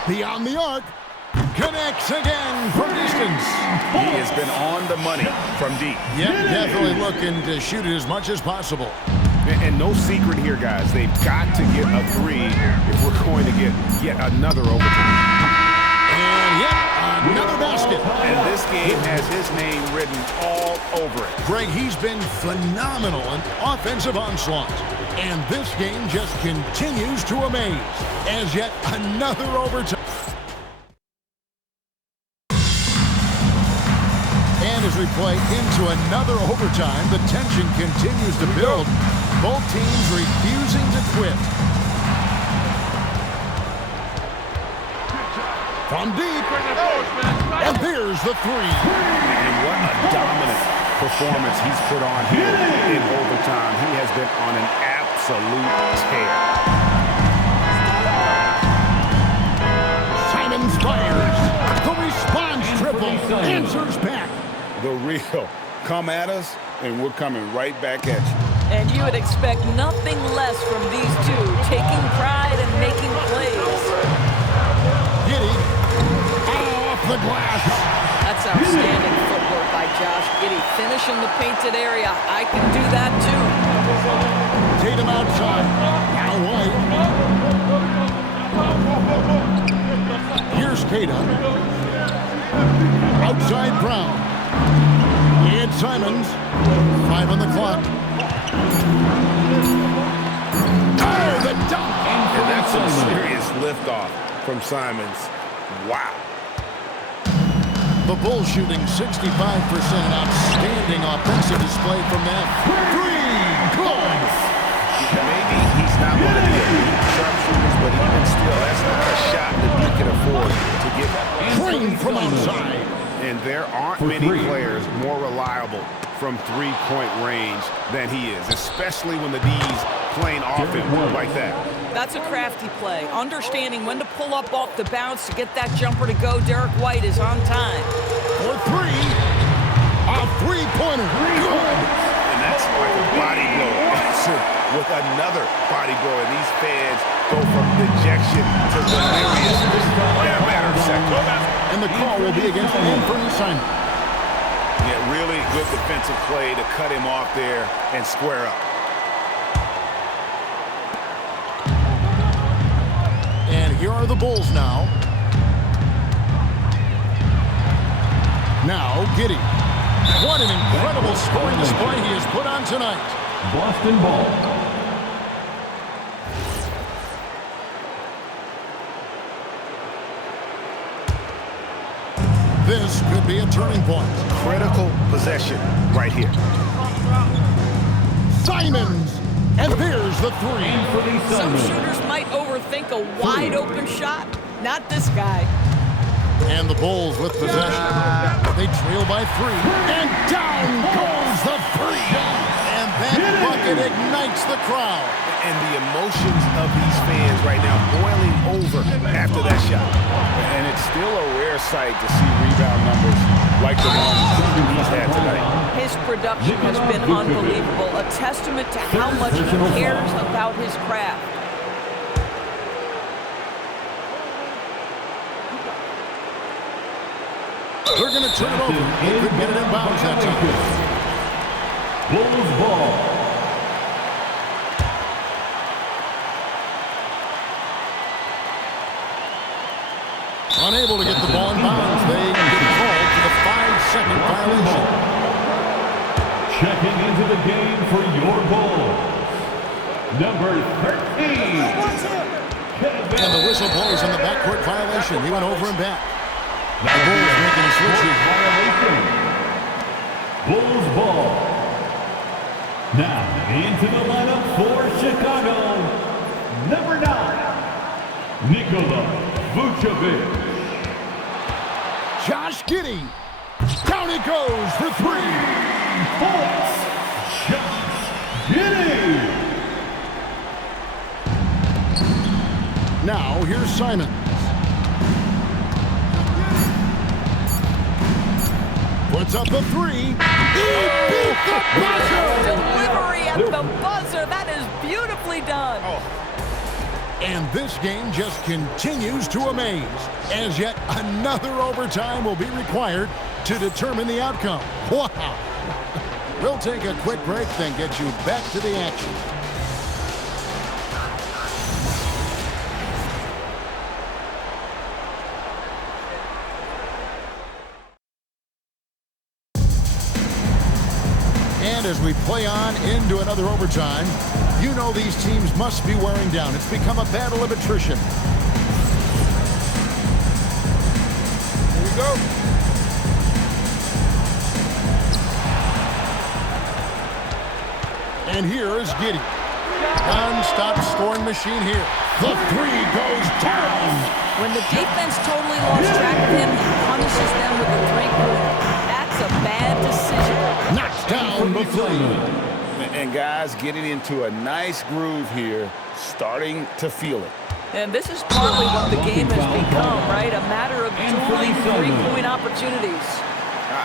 Beyond the arc. Connects again from distance. He has been on the money from deep. Yep, definitely looking to shoot it as much as possible. And no secret here, guys. They've got to get a three if we're going to get yet another overtime. And yet another basket. And this game has his name written all over it. Greg, he's been phenomenal in offensive onslaught. And this game just continues to amaze as yet another overtime. And as we play into another overtime, the tension continues to build. Both teams refusing to quit. From deep. And there's the three. And what a dominant performance he's put on here in overtime. He has been on an absolute tear. Simons fires. The response triple. Answers back. The real. Come at us, and we're coming right back at you. And you would expect nothing less from these two, taking pride and making plays. Giddey. Off the glass. That's outstanding footwork by Josh Giddey. Finishing the painted area. I can do that too. Tatum outside. Now White. Here's Tatum. Outside Brown. And Simons. 5 on the clock. Oh, the dunk. And that's some serious liftoff from Simons. Wow. The Bulls shooting 65%. An outstanding offensive display from them. Three. Good. Maybe he's not one of the elite sharpshooters, but even still, that's not a shot that you can afford to get. Clean from outside. And there aren't many players more reliable from three-point range than he is, especially when the D's playing off him like that. That's a crafty play. Understanding when to pull up off the bounce to get that jumper to go. Derek White is on time. For three. A three-pointer. Good. And that's like a body blow. With another body blow. And these fans go from dejection to deliriousness in a matter of seconds. And the call will be against Anthony Simons. Yeah, really good defensive play to cut him off there and square up. And here are the Bulls now. Now Giddey. What an incredible scoring display he has put on tonight. Boston ball. This could be a turning point. Critical possession right here. Simons. And there's the three. Some shooters might overthink a wide open shot. Not this guy. And the Bulls with possession. They trail by 3. And down goes the three. And that bucket ignites the crowd. And the emotions of these fans right now boiling over after that shot. And it's still a rare sight to see rebound numbers like the one he's had tonight. His production has been unbelievable. A testament to how much he cares about his craft. They're going to turn it over. They could get it in bounds that time. Bulls ball. Unable to get the ball in bounds. They get called for the 5-second violation. Checking into the game for your Bulls. Number 13. And the whistle blows on the backcourt violation. He went over and back. The Bulls making a switch here. Bulls ball. Now into the lineup for Chicago. Number 9. Nikola Vucevic. Josh Giddey. Down he goes for 3. Points. Josh Giddey. Now here's Simons. Puts up the 3. beat the buzzer! Delivery at the buzzer. That is beautifully done. And this game just continues to amaze, as yet another overtime will be required to determine the outcome. Wow! We'll take a quick break, then get you back to the action. And as we play on into another overtime, you know these teams must be wearing down. It's become a battle of attrition. Here we go. And here is Giddey. Non-stop scoring machine here. The three goes down. When the defense totally lost track of him, he punishes them with a three-pointer. That's a bad decision. Knocks down the three. And guys getting into a nice groove here, starting to feel it. And this is partly what the game has become, right? A matter of dueling three-point opportunities.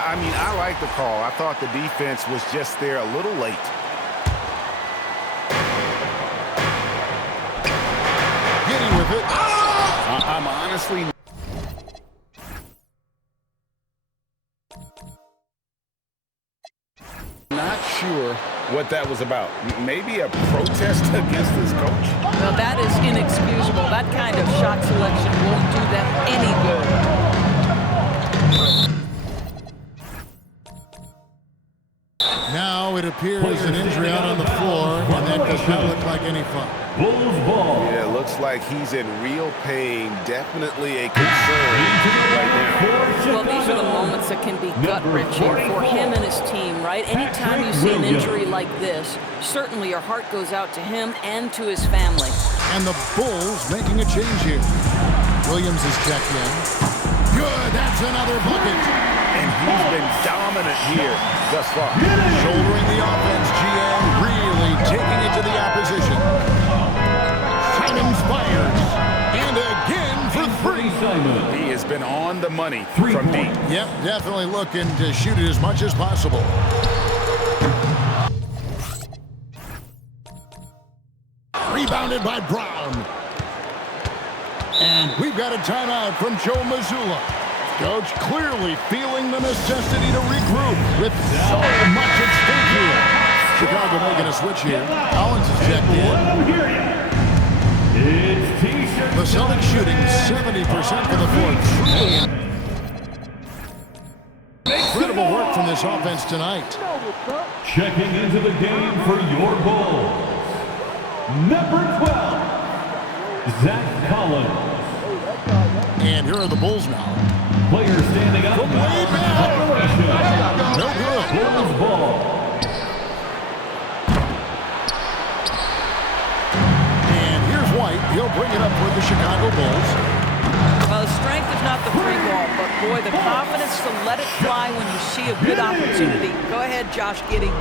I mean, I like the call. I thought the defense was just there a little late. Giddey with it. I'm honestly not sure what that was about. Maybe a protest against his coach? Well, that is inexcusable. That kind of shot selection won't do them any good. Now it appears an injury out on the floor, and that does not look like any fun. Bulls ball. Yeah, it looks like he's in real pain. Definitely a concern right now. Well, these are the moments that can be gut-wrenching for him and his team, right? Anytime you see an injury like this, certainly your heart goes out to him and to his family. And the Bulls making a change here. Williams is checked in. Good, that's another bucket. And he's been dominant here thus far. Shouldering the offense, GM really taking it to the opposition. Simons fires. And again for three. He has been on the money from deep. Yep, definitely looking to shoot it as much as possible. Rebounded by Brown. And we've got a timeout from Joe Mazzulla. Coach clearly feeling the necessity to regroup with so much at stake here. Chicago making a switch here. Collins is checked in. The Celtics shooting 70% for the fourth. Incredible work from this offense tonight. Checking into the game for your Bulls. Number 12, Zach Collins. And here are the Bulls now. Player standing up. From way back. No good. Bulls ball. And here's White. He'll bring it up for the Chicago Bulls. Well, strength is not the free ball, but boy, the confidence to let it fly when you see a good opportunity. Go ahead, Josh Giddey.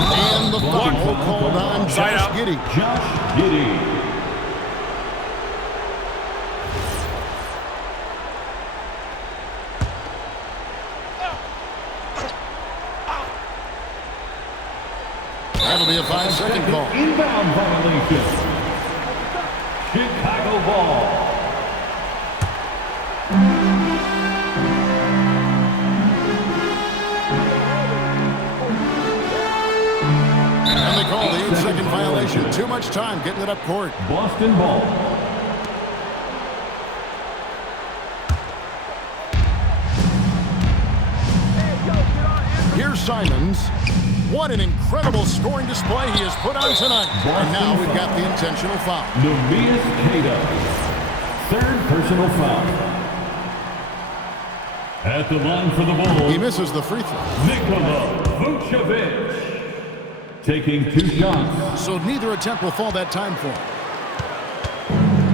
And the foul called on Josh Giddey. Josh Giddey. That'll be a 5-second call. Inbound violation. Chicago ball. And they call the 8-second violation. Too much time getting it up court. Boston ball. Here's Simons. What an incredible scoring display he has put on tonight. And now we've got the intentional foul. Neemias Queta. Third personal foul. At the line for the Bulls. He misses the free throw. Nikola Vucevic. Taking 2 shots. So neither attempt will fall that time for him.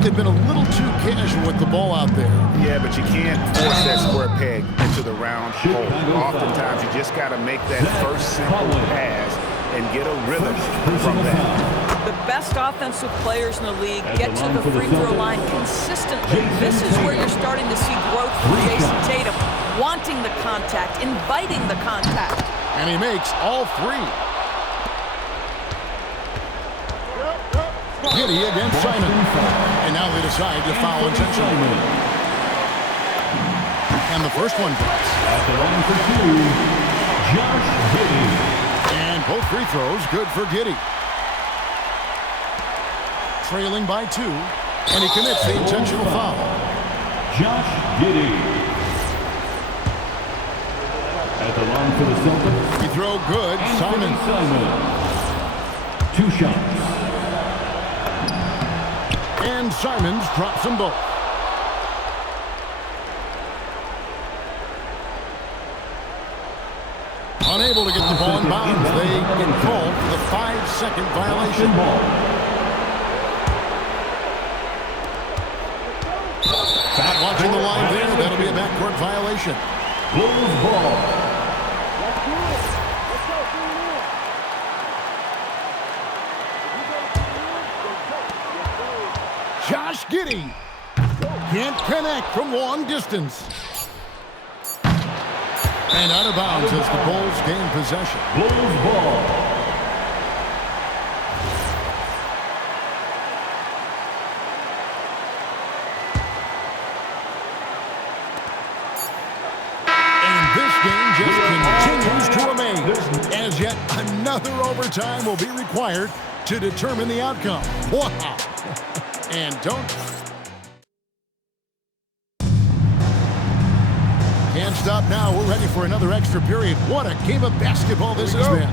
They've been a little too casual with the ball out there. Yeah, but you can't force that square peg into the round hole. Oftentimes, you just got to make that first simple pass and get a rhythm from that. The best offensive players in the league get to the free throw line consistently. This is where you're starting to see growth from Jason Tatum. wanting the contact, inviting the contact. And he makes all three. Giddey against Simon. And now they decide to foul intentionally. And the first one drops. At the line for two, Josh Giddey. And both free throws good for Giddey. Trailing by 2. And he commits the intentional foul. Josh Giddey. At the line for the Celtics. Free throw good. Simon. 2 shots. And Simons drops them both. Unable to get the ball in bounds. They get called for the 5-second violation. Not watching the line there. That'll be a backcourt violation. Bulls ball. Josh Giddey can't connect from long distance. And out of bounds as the Bulls gain possession. Bulls ball. Continues to amaze, as yet another overtime will be required to determine the outcome. Wow. And can't stop now. We're ready for another extra period. What a game of basketball this has been.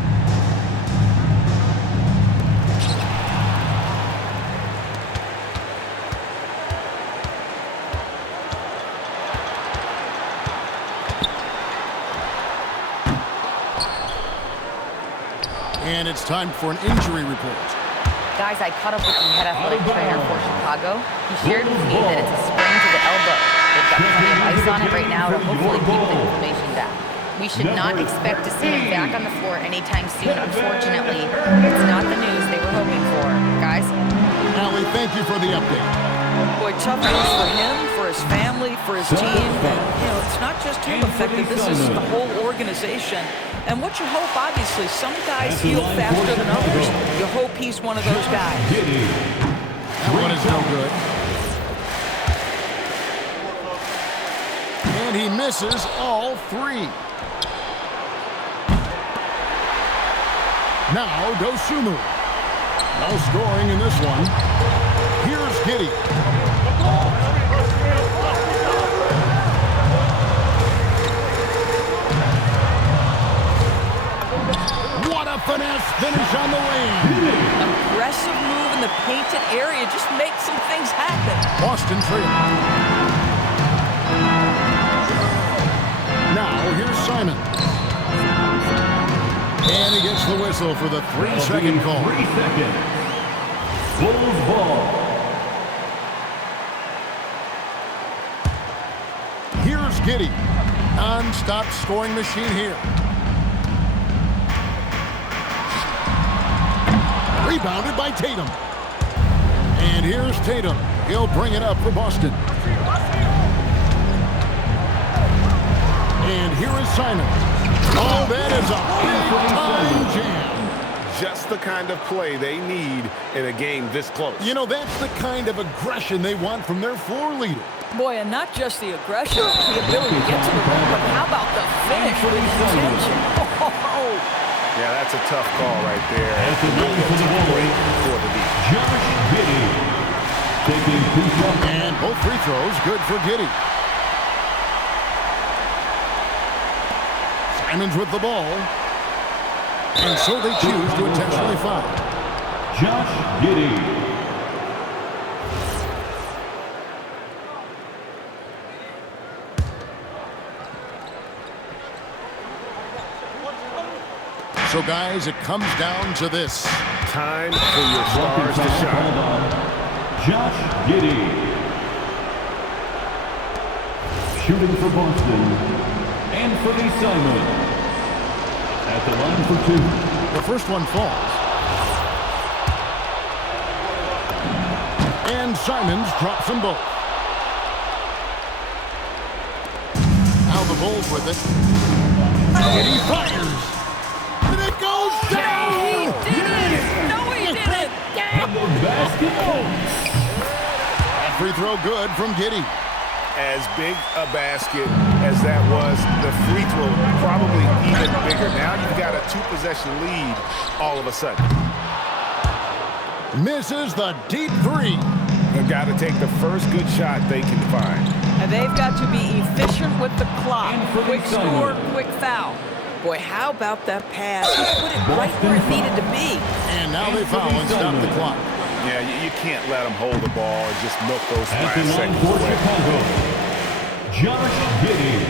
And it's time for an injury report. Guys, I caught up with the head athletic trainer for Chicago. He shared with me that it's a sprain to the elbow. They've got plenty of ice on it right now to hopefully keep the inflammation down. We should not expect to see him back on the floor anytime soon. Unfortunately, it's not the news they were hoping for. Guys? Allie, thank you for the update. Boy, tough news for him, for his family, for his team. And, it's not just him affected. This is the whole organization. And what you hope, obviously, some guys heal faster than others. You hope he's one of those guys. That one is no good. And he misses all 3. Now, Dosunmu. No scoring in this one. Here's Giddey. What a finesse finish on the lane. Aggressive move in the painted area. Just make some things happen. Boston trail. Now, here's Simon. And he gets the whistle for the 3-second call. 3 seconds. Bulls ball. Here's Giddey. Non-stop scoring machine here. Rebounded by Tatum. And here's Tatum. He'll bring it up for Boston. And here is Simon. Oh, that is a big-time jam. Just the kind of play they need in a game this close. You know, that's the kind of aggression they want from their floor leader. Boy, and not just the aggression, the ability to get to the rim, but how about the finish with intention? Oh. Yeah, that's a tough call right there. At the line for the Bulls, for the beat. Josh Giddey. Taking 2 shots. And both free throws good for Giddey. Simons with the ball. And so they choose to intentionally foul. Josh Giddey. So, guys, it comes down to this. Time for your stars to shine. Josh Giddey. Shooting for Boston. Anthony Simon. At the line for 2. The first one falls. And Simons drops them both. Now the pulls with it. And he fires. And it goes down! He did it! No, he didn't! That free throw good from Giddey. As big a basket as that was, the free throw probably even bigger. Now you've got a 2-possession lead all of a sudden. Misses the deep three. They've got to take the first good shot they can find. And they've got to be efficient with the clock. Quick score, quick foul. Boy, how about that pass? He put it right where it needed to be. And now they foul and stop the clock. Yeah, you can't let them hold the ball and just milk those last seconds away. Josh Giddey.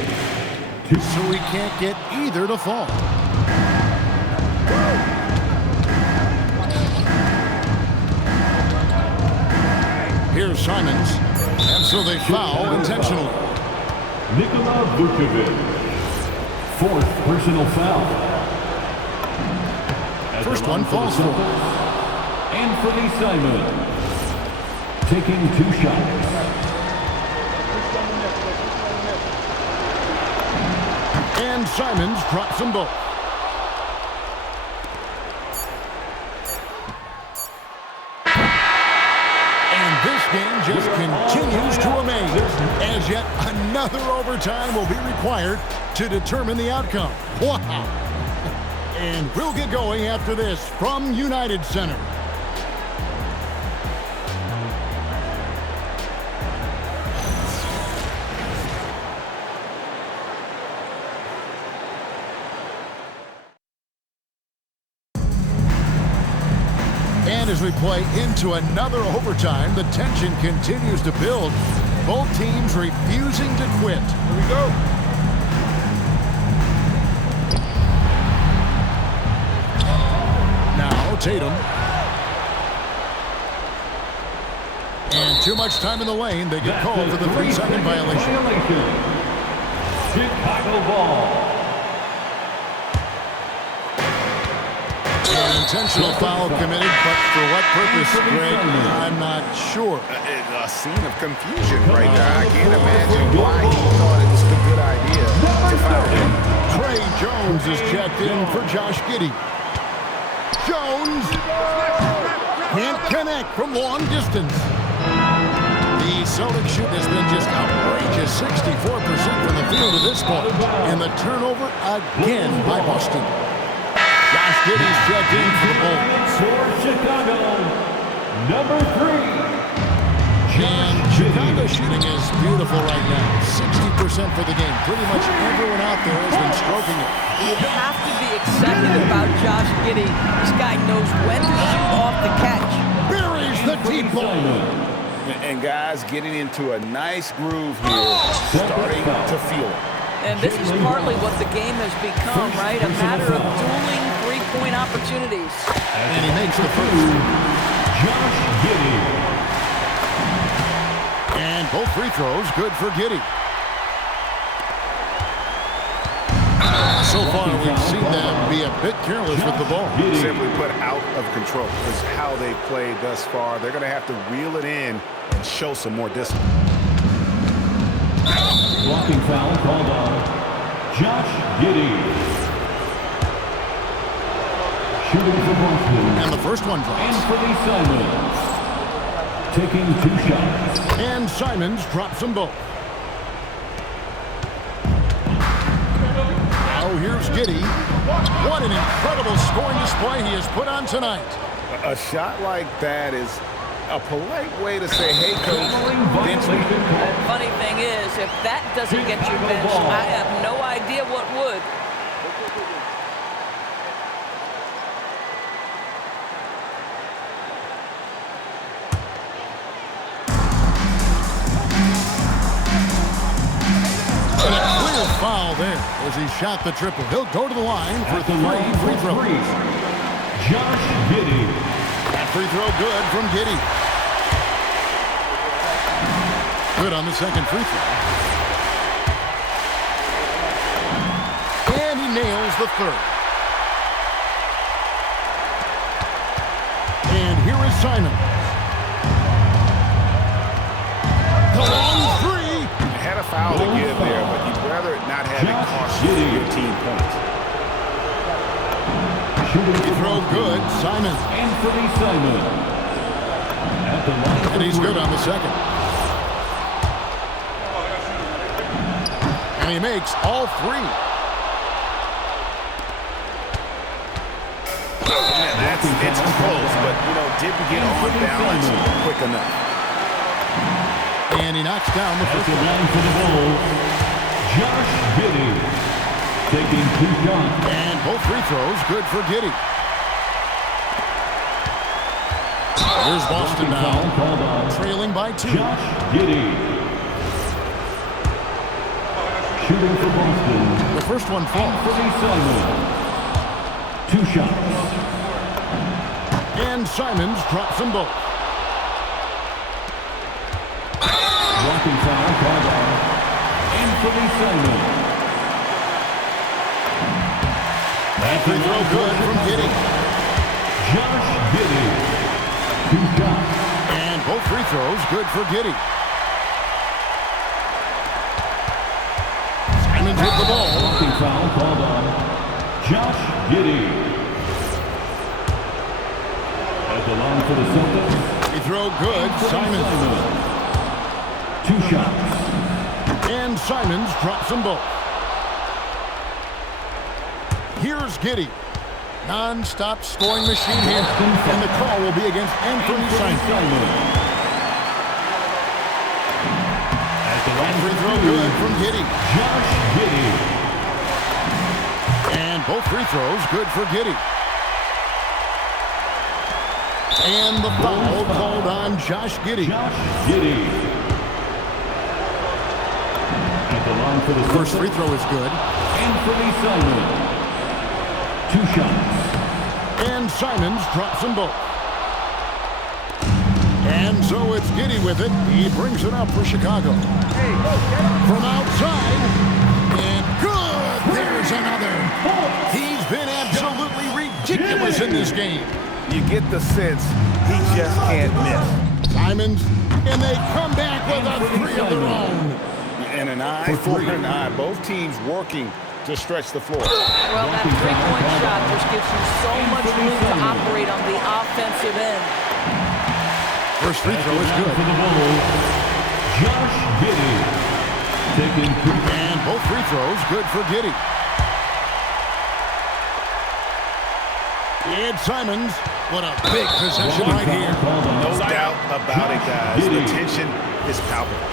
So we can't get either to fall. Here's Simons. And so they foul intentionally. Nikola Vucevic. 4th personal foul. First one falls for. Anthony Simons. Taking 2 shots. And Simons drops them both. And this game just continues to amaze, as yet another overtime will be required to determine the outcome. Wow. And we'll get going after this from United Center. And as we play into another overtime, the tension continues to build. Both teams refusing to quit. Here we go. Now Tatum. And too much time in the lane. They get called for the 3-second violation. Chicago ball. An intentional foul committed, but for what purpose, Greg, I'm not sure. A scene of confusion right now. I can't imagine why he thought it was a good idea to foul him. Trey Jones is checked in for Josh Giddey. Jones can't connect from long distance. The Celtics shoot has been just outrageous, 64% from the field at this point. And the turnover again by Boston. Josh Giddey's checked in for the Bulls. For Chicago, number 3. And Chicago shooting is beautiful right now. 60% for the game. Pretty much everyone out there has been stroking it. You have to be excited about Josh Giddey. This guy knows when to shoot off the catch. Buries the deep ball. And guys getting into a nice groove here, starting to feel it. And this is partly what the game has become, right? A matter of dueling three-point opportunities. And he makes the first. Josh Giddey. And both free throws good for Giddey. So far, we've seen them be a bit careless with the ball. Simply put, out of control is how they played thus far. They're going to have to reel it in and show some more discipline. Blocking foul called on Josh Giddey. Shooting for Boston. And the first one drops. Anthony Simons. Taking 2 shots. And Simons drops them both. Now here's Giddey. What an incredible scoring display he has put on tonight. A shot like that is a polite way to say, hey, coach, bench me. The funny thing is, if that doesn't get you benched, I have no idea what would. And a clear foul there as he shot the triple. He'll go to the line for 3 free throws. Josh Giddey. That free throw good from Giddey. Good on the second free throw. And he nails the third. And here is Simon. The long three. Had a foul to give there, but you'd rather it not not have it cost you your team points. He throw good, Simon. Anthony Simon. At the line. And he's good on the second. And he makes all three. It's close, but, didn't get on balance quick enough. And he knocks down the first one. Line for the Bulls, Josh Giddey. Taking 2 shots. And both free throws good for Giddey. Here's Boston now, trailing by 2. Josh Giddey. Shooting for Boston. The first one falls. Anthony Simon. 2 shots. And Simons drops them both. Walking foul called on Anthony Simon. Free throw good from Giddey. Josh Giddey. 2 shots. And both free throws good for Giddey. Simons hit the ball. Walking foul called on Josh Giddey. At the line for the Celtics. He throw good, Simons. 2 shots. And Simons drops them both. Here's Giddey. Non-stop scoring machine here. And the call will be against Anthony Simon. Free throw good from Giddey. Josh Giddey. And both free throws good for Giddey. And the foul called on Josh Giddey. Josh Giddey. At the line for the first free throw is good. Anthony Simon. 2 shots. And Simons drops them both. And so it's Giddey with it. He brings it up for Chicago. From outside. And good. There's another. He's been absolutely ridiculous in this game. You get the sense he just can't miss. Simons. And they come back with a 3 of their own. And an eye for an eye. Both teams working to stretch the floor. Well, that three-point shot just gives you so much room to operate on the offensive end. First free throw is good. For the Bulls, Josh Giddey. Taking 2. And both free throws good for Giddey. And Simons, what a big possession right here. No doubt about it, guys. The tension is palpable.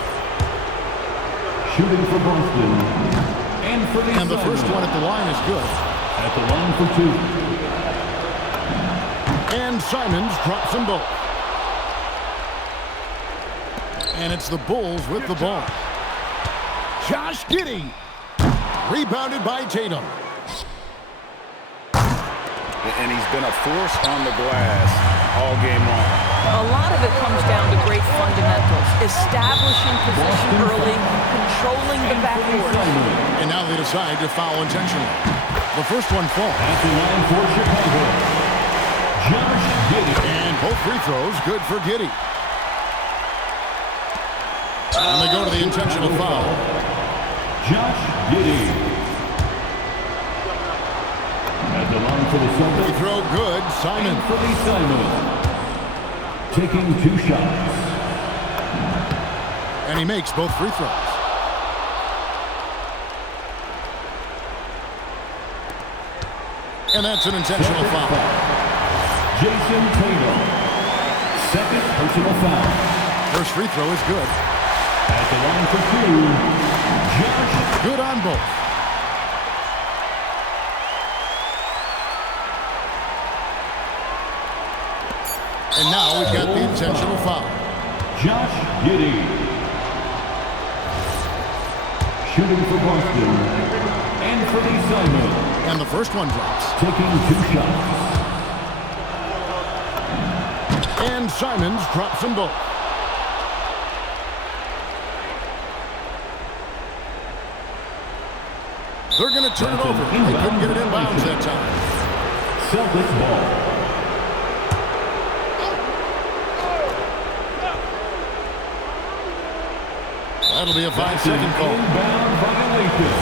Shooting for Boston. And the first one at the line is good. At the line for 2. And Simons drops them both. And it's the Bulls with the ball. Josh Giddey. Rebounded by Tatum. And he's been a force on the glass all game long. A lot of it comes down to great fundamentals. Establishing position early, controlling the backcourt. And now they decide to foul intentionally. The first one falls. At the line for Chicago, Josh Giddey. And both free throws good for Giddey. And they go to the intentional foul. Josh Giddey. At the line for the Celtics. Free throw good, Simon. Anthony Simon. Taking 2 shots. And he makes both free throws. And that's an intentional foul. Jason Tatum. Second personal foul. First free throw is good. At the line for 2, Josh. Good on both. And now we've got the intentional foul. Josh Giddey. Shooting for Boston. Anthony Simon. And the first one drops. Taking 2 shots. And Simons drops them both. They're going to turn it over. They couldn't get it in bounds that time. Celtics ball. That'll be a 5-second call. Inbound violation.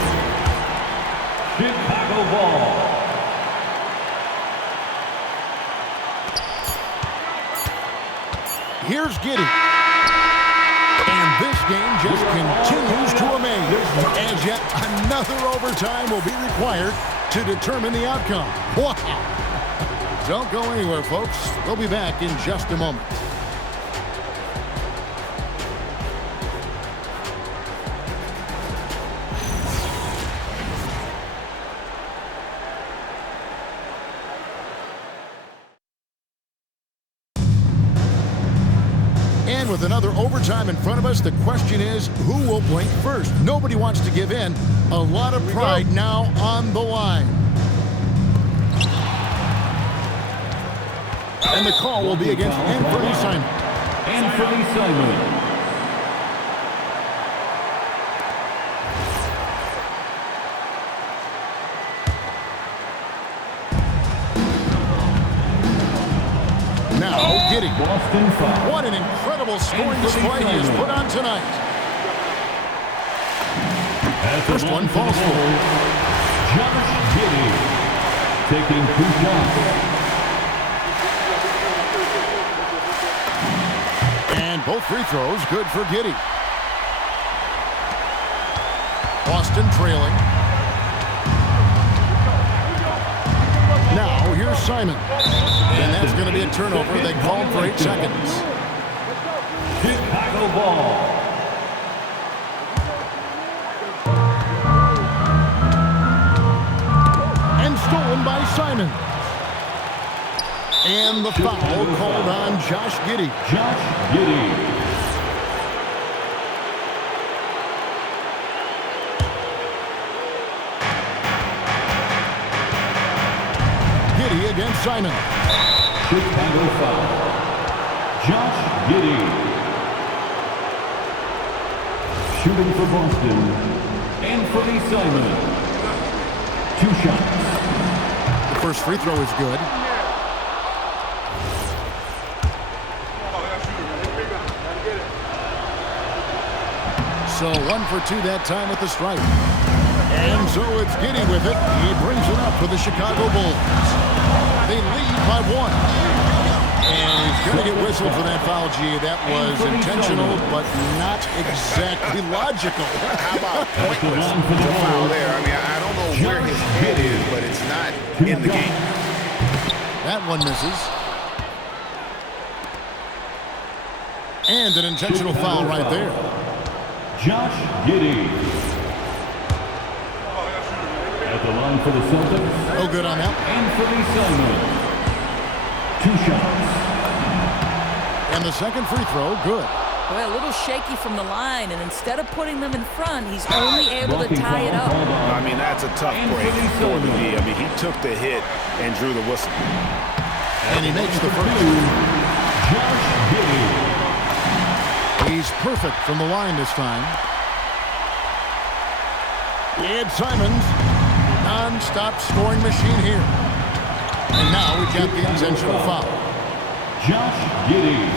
Here's Giddey. And this game just continues to amaze. As yet another overtime will be required to determine the outcome. Wow. Don't go anywhere, folks. We'll be back in just a moment. And with another overtime in front of us, the question is, who will blink first? Nobody wants to give in. A lot of pride now on the line. And the call will be against Anthony Simon. Anthony Simon. Now, Giddey. What an incredible scoring display he has put on tonight. First one falls for Josh Giddey, taking 2 shots. And both free throws good for Giddey. Boston trailing. Now, here's Simon. And that's going to be a turnover. They called for 8 seconds. Chicago ball. And stolen by Simon. And the foul called on Josh Giddey. Josh Giddey. Giddey against Simon. Chicago foul. Josh Giddey. Shooting for Boston. Anthony Simon. 2 shots. The first free throw is good. So 1 for 2 that time with the strike. And so it's Giddey with it. He brings it up for the Chicago Bulls. They lead by 1. And he's going to get whistled for that foul, G. That was intentional, but not exactly logical. How about pointless to foul there? I mean, I don't know where his head is, but it's not in the game. That one misses. And an intentional foul right there. Josh Giddey. At the line for the Celtics. No good on that. Anthony Simon. 2 shots. And the second free throw, good. Boy, a little shaky from the line, and instead of putting them in front, he's only able to tie it up. I mean, that's a tough break for the D. I mean, he took the hit and drew the whistle. And he makes the first. Josh Giddey. He's perfect from the line this time. Ed Simons, non-stop scoring machine here. And now we've got the intentional foul. Josh Giddey.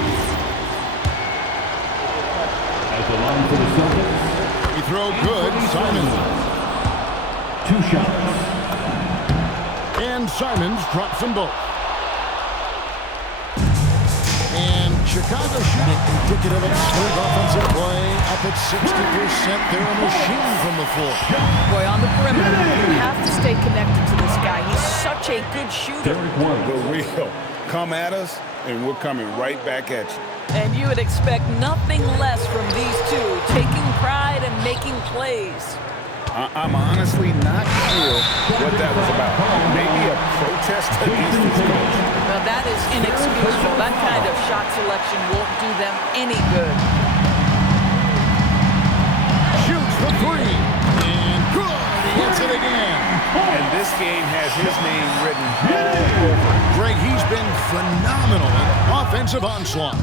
At the line for the Celtics. He throw good, Simons. 2 shots. And Simons drops them both. And Chicago shooting indicative of smooth offensive play. Up at 60%. They're a machine from the floor. Boy, on the perimeter, you have to stay connected to this guy. He's such a good shooter. The real. Come at us, and we're coming right back at you. And you would expect nothing less from these two, taking pride and making plays. I'm honestly not sure what that was about. Maybe a protest against his coach. Well, that is inexcusable. That kind of shot selection won't do them any good. Shoots the 3. And good. He hits it again. And this game has his name written all over. Greg, he's been phenomenal in offensive onslaught.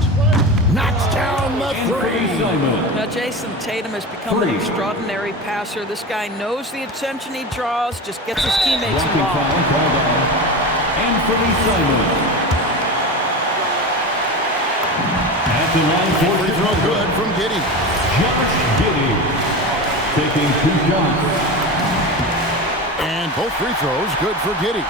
Knocks down the 3. Now, Jason Tatum has become an extraordinary passer. This guy knows the attention he draws, just gets his teammates involved. Anthony Simon. At the line for free throw good from Giddey. Josh Giddey taking 2 shots. And both free throws good for Giddey.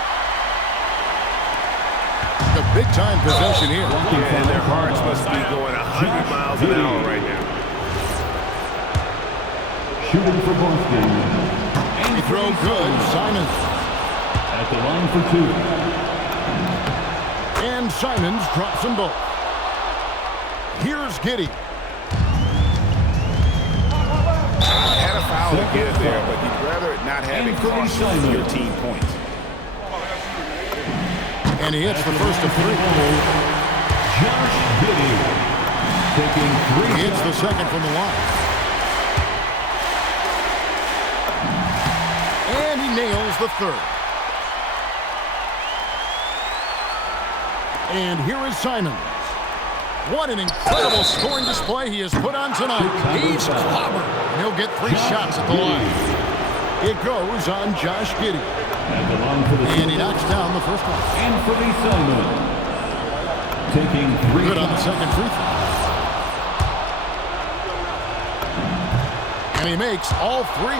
The big-time possession here. Yeah, and their hearts must be going 100 miles an hour right now. Shooting for Boston. He throw good. Simons. At the line for two. And Simons drops them both. Here's Giddey. Had a foul to get there, but you'd rather it not have it cost your team points. And he hits the first of three. Josh Giddey taking three. He hits the second from the line. And he nails the third. And here is Simons. What an incredible scoring display he has put on tonight. He's clobbered. And he'll get 3 shots at the line. It goes on Josh Giddey. And he knocks down the first one. Anthony Simons taking 3 Good on the second free throw. And he makes all 3.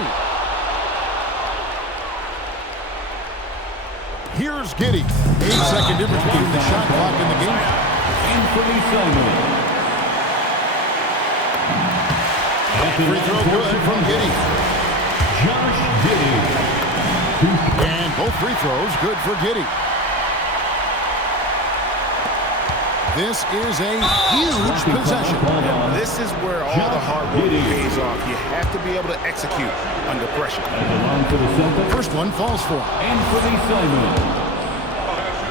Here's Giddey. 8-second difference between the shot clock and the game. Anthony Simons. Free throw good from Giddey. Josh Giddey. And both free throws good for Giddey. This is a huge possession. And this is where all the hard work pays off. You have to be able to execute under pressure. First one falls for him. Anthony Simons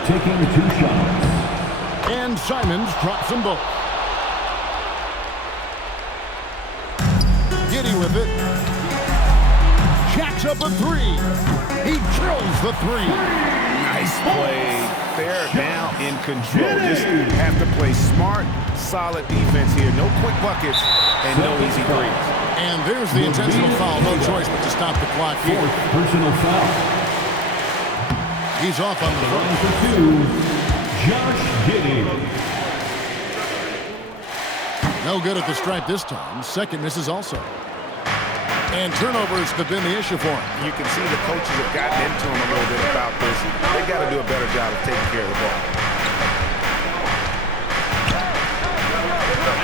taking 2 shots. And Simons drops them both. Giddey with it. Jacks up a 3. He drills the 3. Nice play. They're now in control. Just have to play smart, solid defense here. No quick buckets and no easy threes. And there's the intentional foul. No choice but to stop the clock here. Personal foul. He's off on the line for 2. Josh Giddey. No good at the stripe this time. Second misses also. And turnovers have been the issue for him. You can see the coaches have gotten into him a little bit about this. They got to do a better job of taking care of the ball.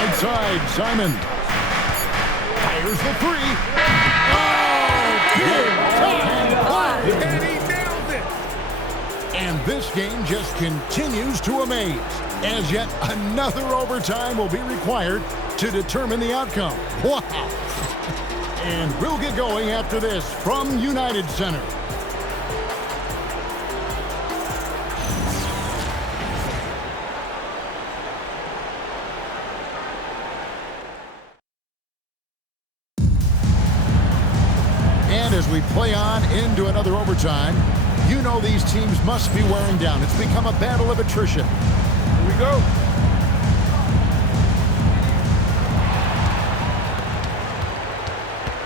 Inside, Simon. Fires the 3. Oh, big time. And he nailed it. And this game just continues to amaze, as yet another overtime will be required to determine the outcome. Wow. And we'll get going after this from United Center. And as we play on into another overtime, you know these teams must be wearing down. It's become a battle of attrition. Here we go.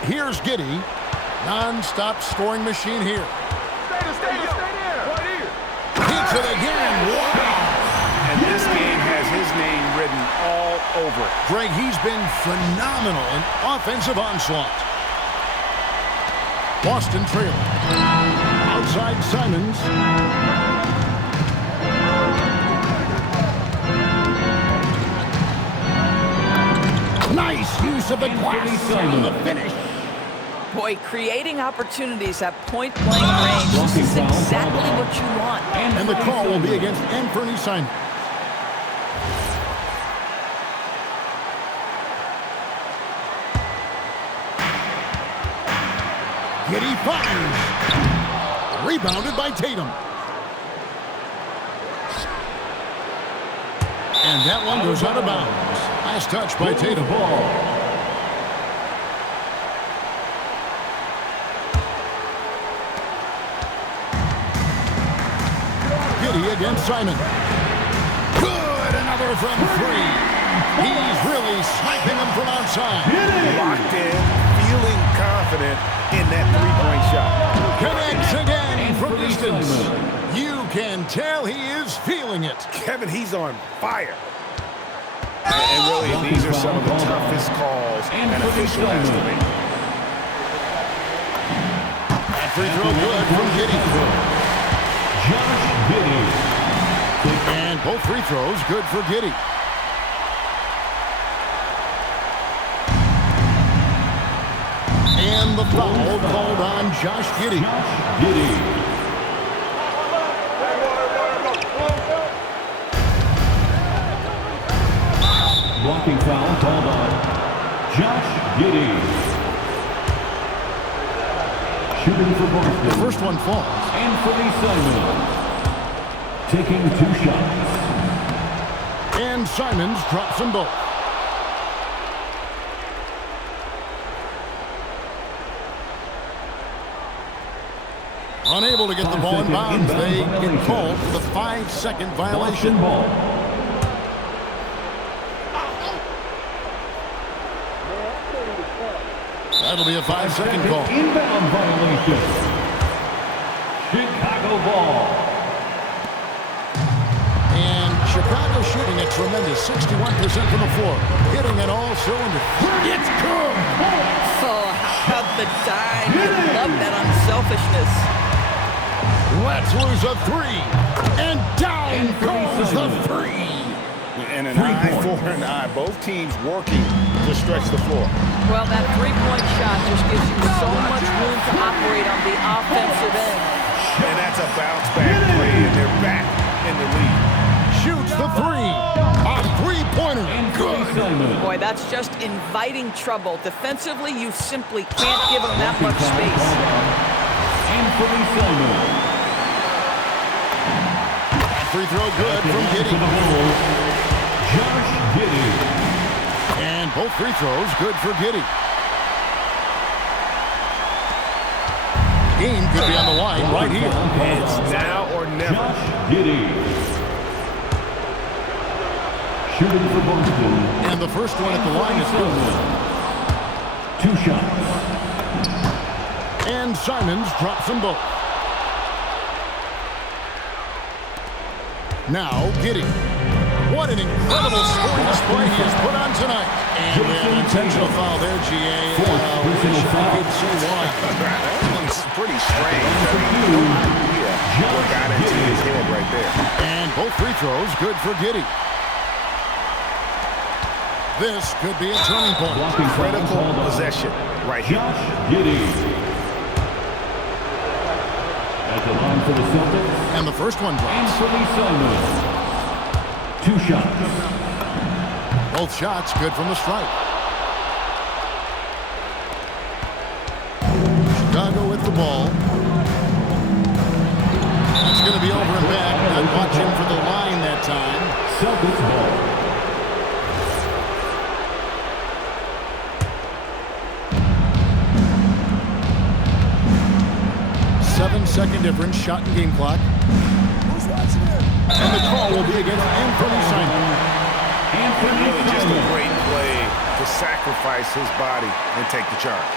Here's Giddey. Non-stop scoring machine here. Stay there. Right here. Hits it again. Wow. And this game has his name written all over it. Greg, he's been phenomenal in offensive onslaught. Boston trailing. Outside Simons. Nice use of the glass on the finish. Boy, creating opportunities at point-blank range. This is exactly what you want. And the call will be against Anthony Simons. Giddey fires. Rebounded by Tatum. And that one goes out of bounds. Nice touch by Tatum. Giddey against Simon. Good, another from 3. He's really sniping them from outside. Locked in, feeling confident in that three-point shot. Connects again from distance. You can tell he is feeling it. Kevin, he's on fire. And really, these are some of the toughest calls an official has to make. That free throw good from Giddey. Josh Giddey. And And both free throws good for Giddey. And the foul called on Josh Giddey. Blocking foul called on Josh Giddey. Shooting for Boston. The first one falls. Anthony Simons taking 2 shots. And Simons drops them both. Unable to get the ball in bounds. They get called for the 5-second violation. That'll be a 5-second call. Inbound violation. Chicago ball. And Chicago shooting a tremendous 61% from the floor. Hitting at all cylinders. It's good. Oh, how about the dime? I love that unselfishness. Let's lose a 3. And down goes the 3. And an eye for an eye. Both teams working to stretch the floor. Well, that three-point shot just gives you so much room to operate on the offensive end. And that's a bounce-back play, and they're back in the lead. Shoots the 3. A three-pointer. Good. Boy, that's just inviting trouble. Defensively, you simply can't give them that much space. Anthony Simons. Free throw good from Giddey. Josh Giddey. And both free throws good for Giddey. Game could be on the line right here. It's now or never. Josh Giddey. Shooting for Boston. And the first one at the line is good. 2 shots. And Simons drops them both. Now, Giddey. What an incredible scoring display he has put on tonight. And we have an intentional foul there, GA. So wide. It's pretty strange. What got into his head right there. And both free throws good for Giddey. This could be a turning point. Critical possession right here. Josh Giddey. At the line for the Celtics. And the first one drops. Anthony Simons. 2 shots. Both shots good from the stripe. Chicago with the ball. It's going to be over and back. Not watching for the line that time. Celtics ball. 7-second difference, shot and game clock. Who's watching it? And the call will be against Anthony Simons. Really just a great play to sacrifice his body and take the charge.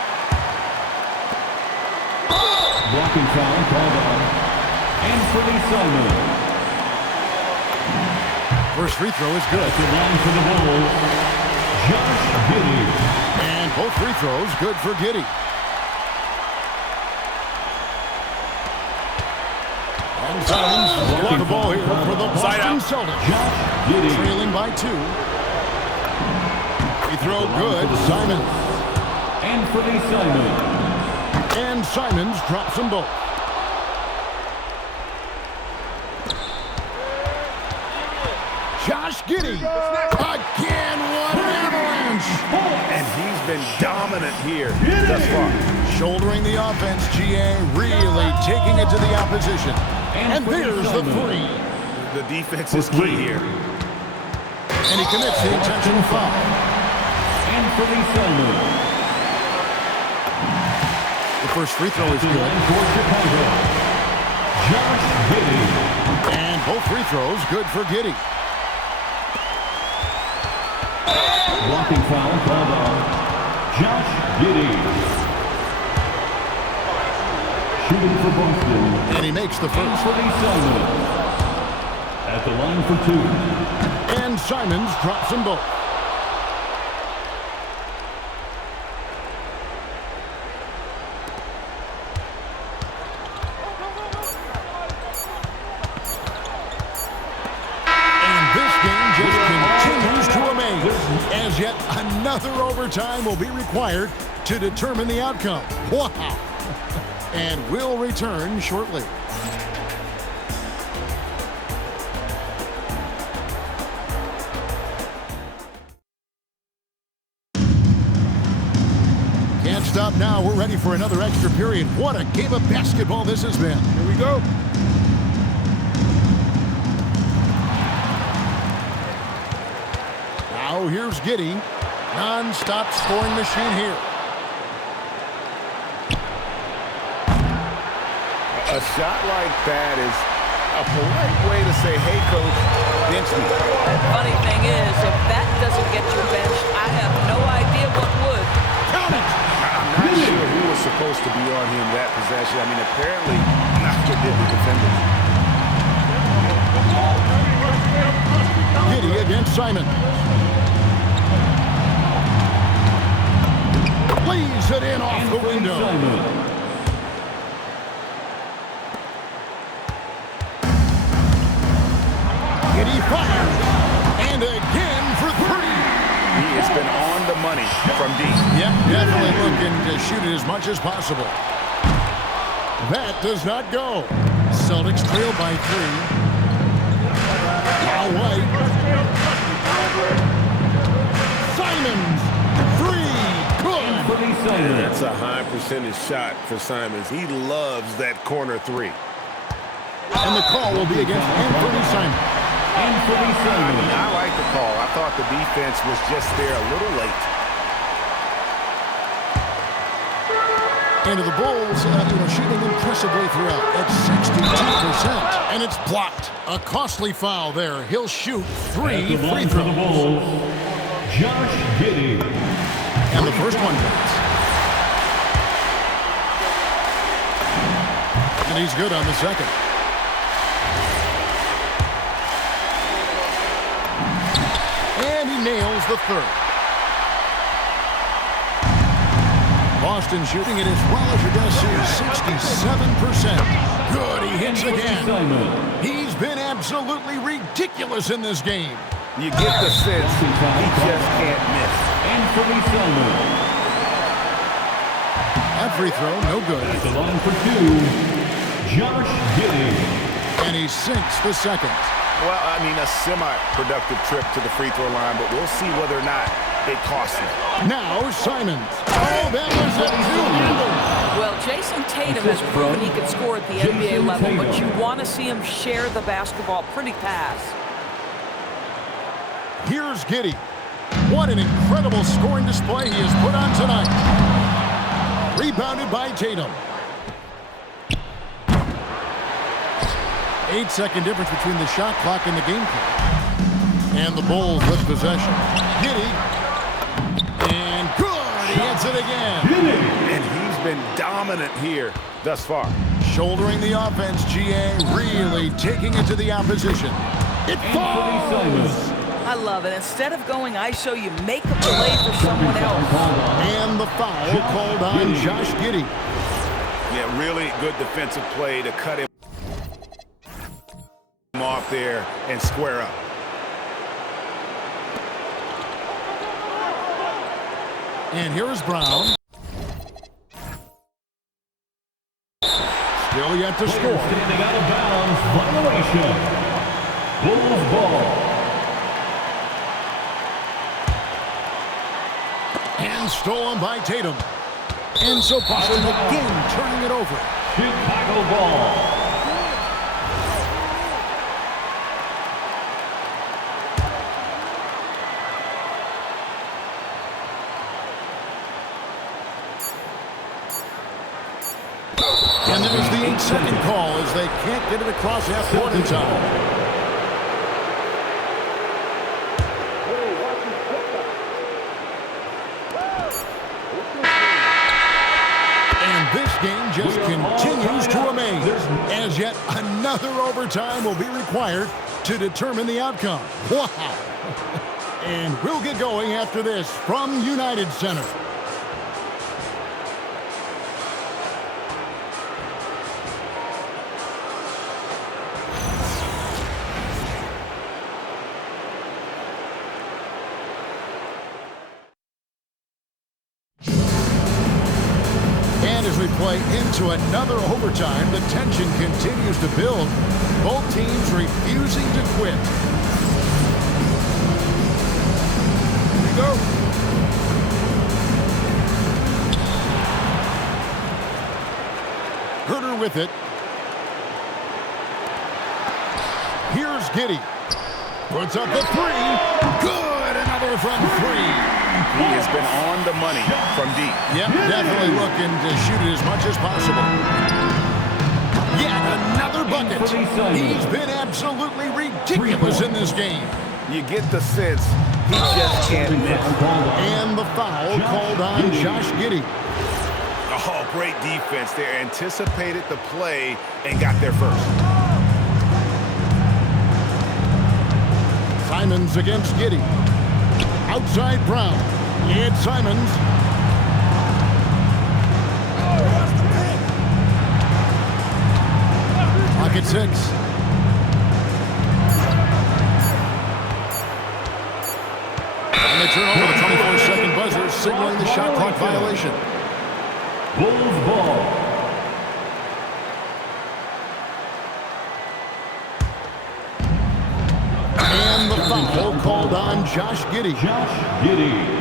Blocking foul called on Anthony Simons. First free throw is good. At the line for the Bulls, Josh Giddey. And both free throws good for Giddey. And Simons will get the ball here for the Boston Celtics. Josh Giddey. Trailing by 2. Free throw good. Simons. Anthony Simons. And Simons drops them both. Josh Giddey. Again, what an avalanche. And he's been dominant here thus far. Shouldering the offense, GA, really taking it to the opposition. And there's the 3. The defense is key here. And he commits the intentional foul. Anthony Simons. The first free throw is good. For Chicago, Josh Giddey. And both free throws good for Giddey. Blocking foul called on Josh Giddey. Shooting for Boston. And he makes the first. Anthony Simons. At the line for 2. And Simons drops them both. as yet another overtime will be required to determine the outcome. Wow. And we'll return shortly. Can't stop now. We're ready for another extra period. What a game of basketball this has been. Here we go. Now here's Giddey. Non-stop scoring machine here. A shot like that is a polite way to say, hey, coach, bench me. Funny thing is, if that doesn't get you benched, I have no idea what would. Count it! I'm not sure who was supposed to be on him that possession. I mean, apparently neither did the defender. Giddey against Simon. Lays it in off the window. Giddey fires. And again for three. He has been on the money from deep. Yep, definitely looking to shoot it as much as possible. That does not go. Celtics trail by 3. Now White. Simons. 3. Good. That's a high percentage shot for Simons. He loves that corner 3. And the call will be against Anthony Simons. I like the call. I thought the defense was just there a little late. And the Bulls shooting impressively throughout at 62%. And it's blocked. A costly foul there. He'll shoot 3 free throws. The Bulls, Josh Giddey. And the first one goes. And he's good on the second. And he nails the third. Boston shooting it as well as it does, 67%. Good, he hits again. He's been absolutely ridiculous in this game. You get the sense he just can't miss. That free throw, no good. At the line for 2, Josh Giddey. And he sinks the second. Well, I mean, a semi-productive trip to the free throw line, but we'll see whether or not it costs him. Now Simons. Oh, that was a two-handle. Well, Jason Tatum has proven he can score at the NBA level, but you want to see him share the basketball pretty fast. Here's Giddey. What an incredible scoring display he has put on tonight. Rebounded by Tatum. 8-second difference between the shot clock and the game clock. And the Bulls with possession. Giddey. And good. He hits it again. And he's been dominant here thus far. Shouldering the offense, GA really taking it to the opposition. It falls. I love it. Instead of going ISO, you make a play for someone else. And the foul called on Josh Giddey. Yeah, really good defensive play to cut him off there and square up. And here is Brown. Still yet to score. Standing out of bounds, violation. Bulls ball. And stolen by Tatum. And so Boston again turning it over. Chicago ball. And there's the 8-second call as they can't get it across half-court in time. And this game just continues to amaze, as yet another overtime will be required to determine the outcome. Wow! And we'll get going after this from United Center. play into another overtime. The tension continues to build. Both teams refusing to quit. Here we go. Herder with it. Here's Giddey. Puts up the three. Good. Another from three. He has been on the money from deep. Yep, definitely looking to shoot it as much as possible. Yet another bucket. He's been absolutely ridiculous in this game. You get the sense he just can't miss. And the foul called on Josh Giddey. Oh, great defense there. Anticipated the play and got there first. Simons against Giddey. Outside Brown. It's Simons. Pocket 6. And they turn over the 24-second buzzer, signaling the shot clock violation. Bulls ball. And the foul called on Josh Giddey. Josh Giddey.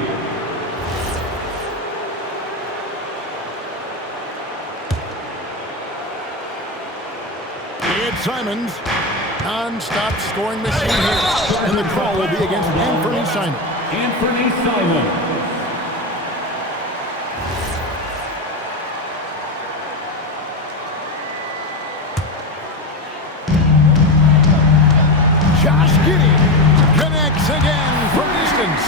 It's Simons. Non-stop scoring machine here. And the call will be against Anthony Simons. Anthony Simons. Josh Giddey connects again from distance.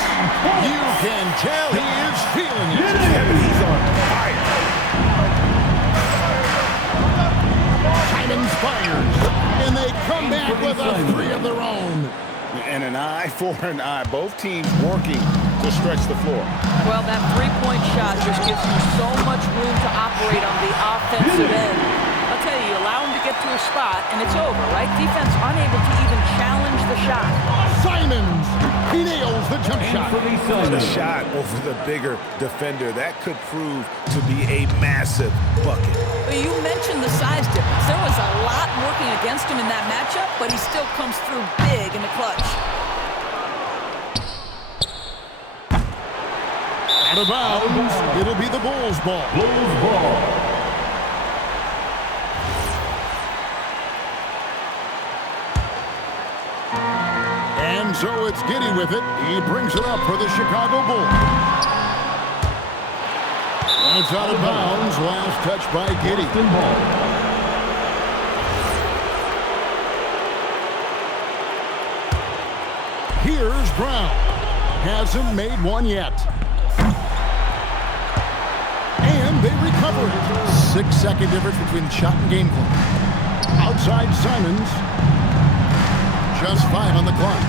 You can tell he is feeling it. He's on fire. Simons fires, and they come back with a three of their own. And an eye for an eye. Both teams working to stretch the floor. Well, that three-point shot just gives you so much room to operate on the offensive end. I'll tell you, allow him to get to a spot, and it's over, right? Defense unable to even challenge the shot. Simons, he nails the jump shot. The shot over the bigger defender. That could prove to be a massive bucket. You mentioned the size difference. There was a lot working against him in that matchup, but he still comes through big in the clutch. Out of bounds, it'll be the Bulls ball. Bulls ball. And so it's Giddey with it. He brings it up for the Chicago Bulls. And it's out of bounds. Last touch by Giddey. Here's Brown. Hasn't made one yet. And they recover it. 6-second difference between shot and game clock. Outside Simons. Just 5 on the clock.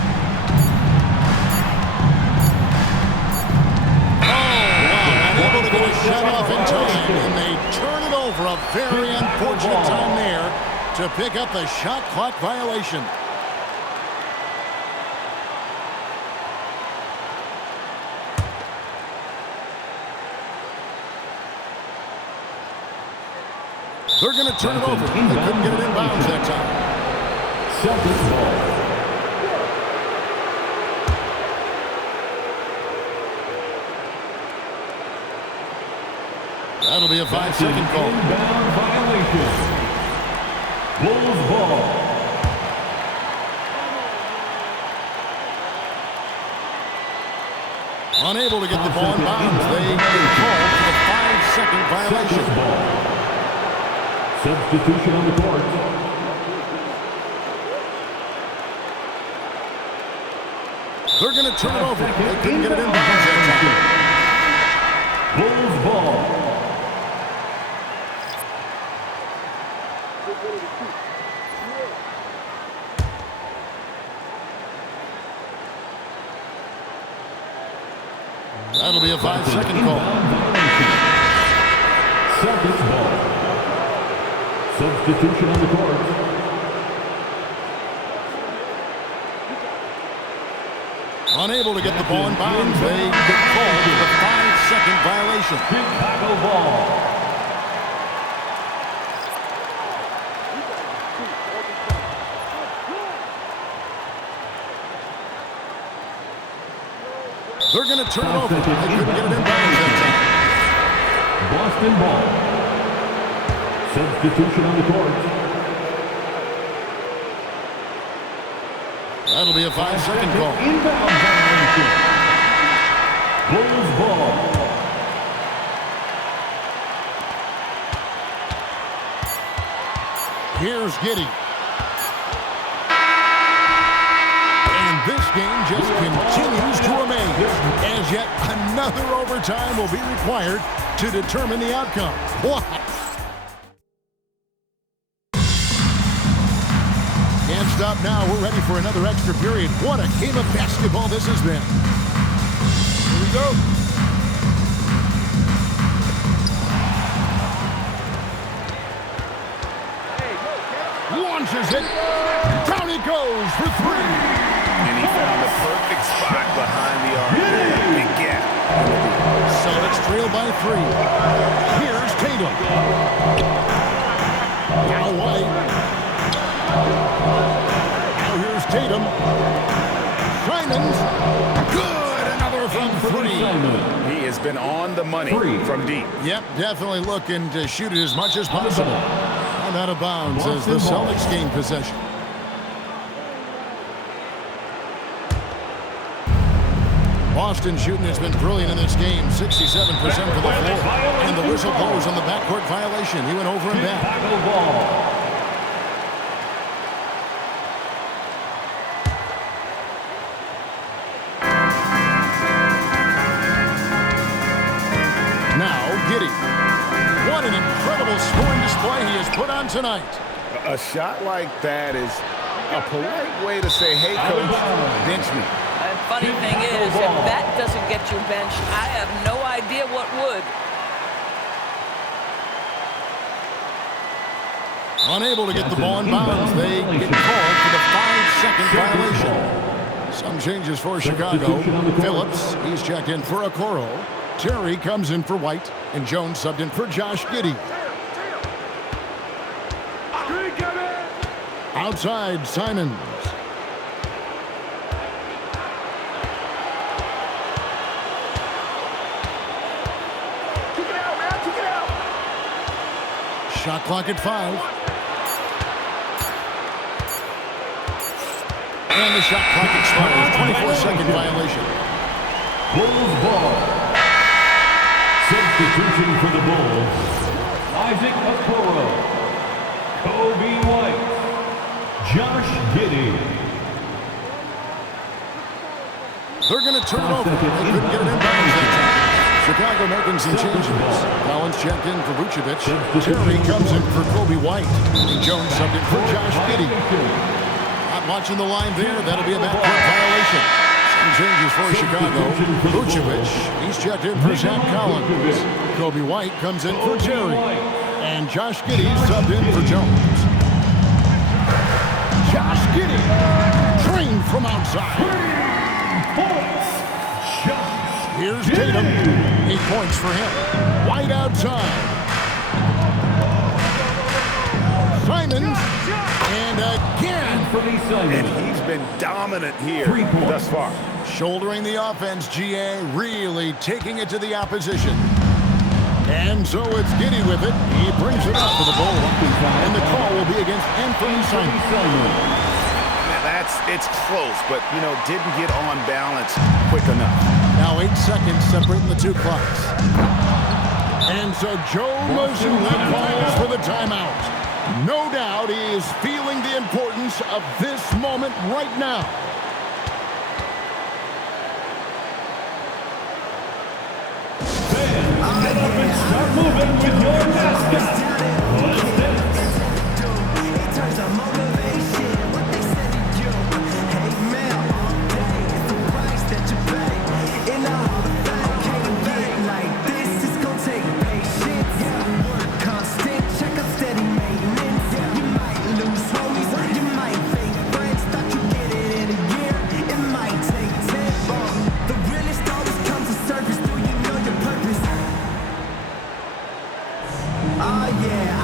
Unable to get a shot off in time, and they turn it over. A very unfortunate time there to pick up the shot clock violation. They're going to turn it over. They couldn't get it in bounds that time. Celtics ball. That'll be a 5-second call. Inbound violation. Bulls ball. Unable to get the ball in bounds. They get called for the 5-second violation. Substitution on the court. They're going to turn it over. They couldn't get it in bounds that time. Bulls ball. That'll be a 5-second call. Celtics ball. Substitution on the court. Unable to get the ball in bounds. They get called for the 5-second violation. Chicago ball. They're going to turn it over. They couldn't get it in bounds that time. Boston ball. Substitution on the court. That'll be a 5-second call. Inbound violation. Bulls ball. Here's Giddey. And this game just continues to amaze, as yet another overtime will be required to determine the outcome. Wow. Can't stop now. We're ready for another extra period. What a game of basketball this has been. Here we go. Launches it. Down he goes for three. And he found the perfect spot behind the arc. Big gap. Celtics trail by 3. Here's Tatum. Now White. Now here's Tatum. Simons. Good. Another from 3. He has been on the money from deep. Yep, definitely looking to shoot it as much as possible. And out of bounds as the Celtics gain possession. Boston shooting has been brilliant in this game, 67% for the floor. And the whistle blows on the backcourt violation. He went over and back. Now, Giddey. What an incredible scoring display he has put on tonight. A shot like that is a polite way to say, hey, coach, bench me. And funny thing is, if that doesn't get you benched, I have no idea what would. Unable to get the ball in bounds. They get called for the 5-second violation. Some changes for Chicago. Phillips, he's checked in for Okoro. Terry comes in for White, and Jones subbed in for Josh Giddey. Outside, Simons. Shot clock at 5. And the shot clock expires. 24-second violation. Bulls ball. Substitution for the Bulls. Isaac Okoro. Kobe White. Josh Giddey. They're going to turn it over. They couldn't get it in bounds that time. Chicago making some changes. Collins checked in for Vucevic. Terry comes in for Kobe White. And Jones subbed in for Josh Giddey. Not watching the line there. That'll be a backcourt violation. Some changes for Chicago. Vucevic, he's checked in for Zach Collins. Kobe White comes in for Terry. And Josh Giddey subbed in for Jones. Josh Giddey, trained from outside. Here's Tatum. 8 points for him. White outside. Simons. And again. And he's been dominant here thus far. Shouldering the offense, GA really taking it to the opposition. And so it's Giddey with it. He brings it up to the goal. And the call will be against Anthony Simons. It's close, but, didn't get on balance quick enough. Now 8 seconds separating the two clocks. And so Joe Mazzulla calls for the timeout. No doubt he is feeling the importance of this moment right now. Fans, get up and start moving with your mascot. Let's dance. Oh yeah.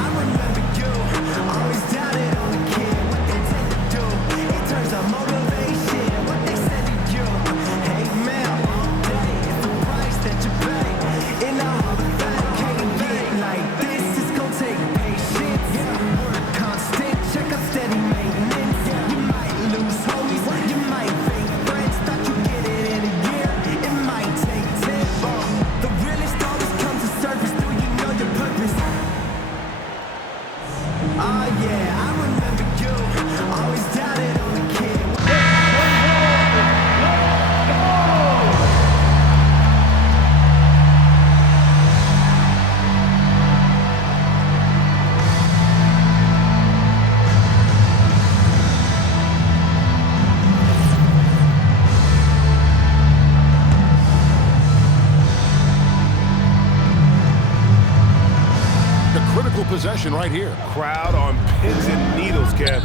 possession right here. Crowd on pins and needles, Kev.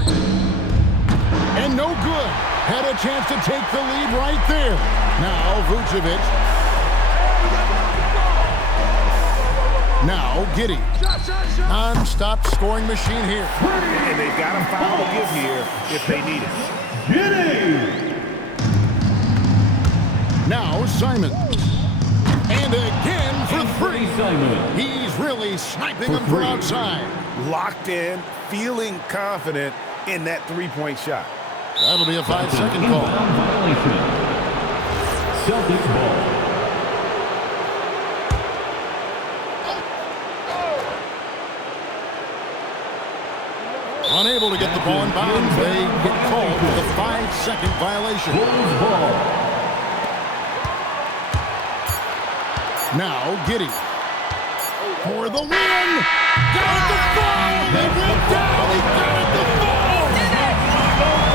And no good. Had a chance to take the lead right there. Now Vucevic. Now Giddey. Non-stop scoring machine here. And they've got a foul to give here if they need it. Giddey! Now Simons. And again for three. Simon. He's really sniping them from outside. Locked in, feeling confident in that three-point shot. That'll be a 5-second call. Violation. Celtics ball. Unable to get the ball in bounds. They get called for the 5-second violation. Bulls ball. Now Giddey. For the win! Got the fall! They went down! He got it the fall!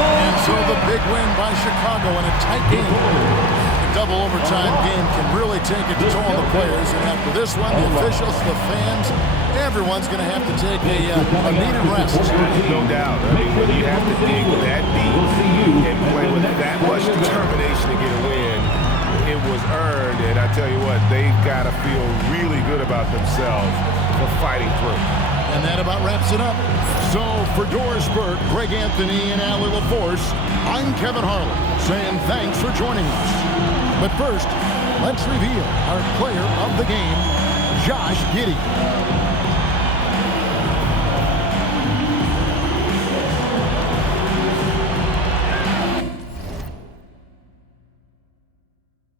And so the big win by Chicago in a tight game. A double overtime game can really take a toll on the players. And after this one, the officials, the fans, everyone's going to have to take a needed rest. No doubt. I mean, when you have to dig that deep and play with that much determination to get a win, it was earned, and I tell you what, they've got to feel really good about themselves for fighting through. And that about wraps it up. So for Doris Burke, Greg Anthony, and Allie LaForce, I'm Kevin Harlan, saying thanks for joining us. But first, let's reveal our player of the game, Josh Giddey.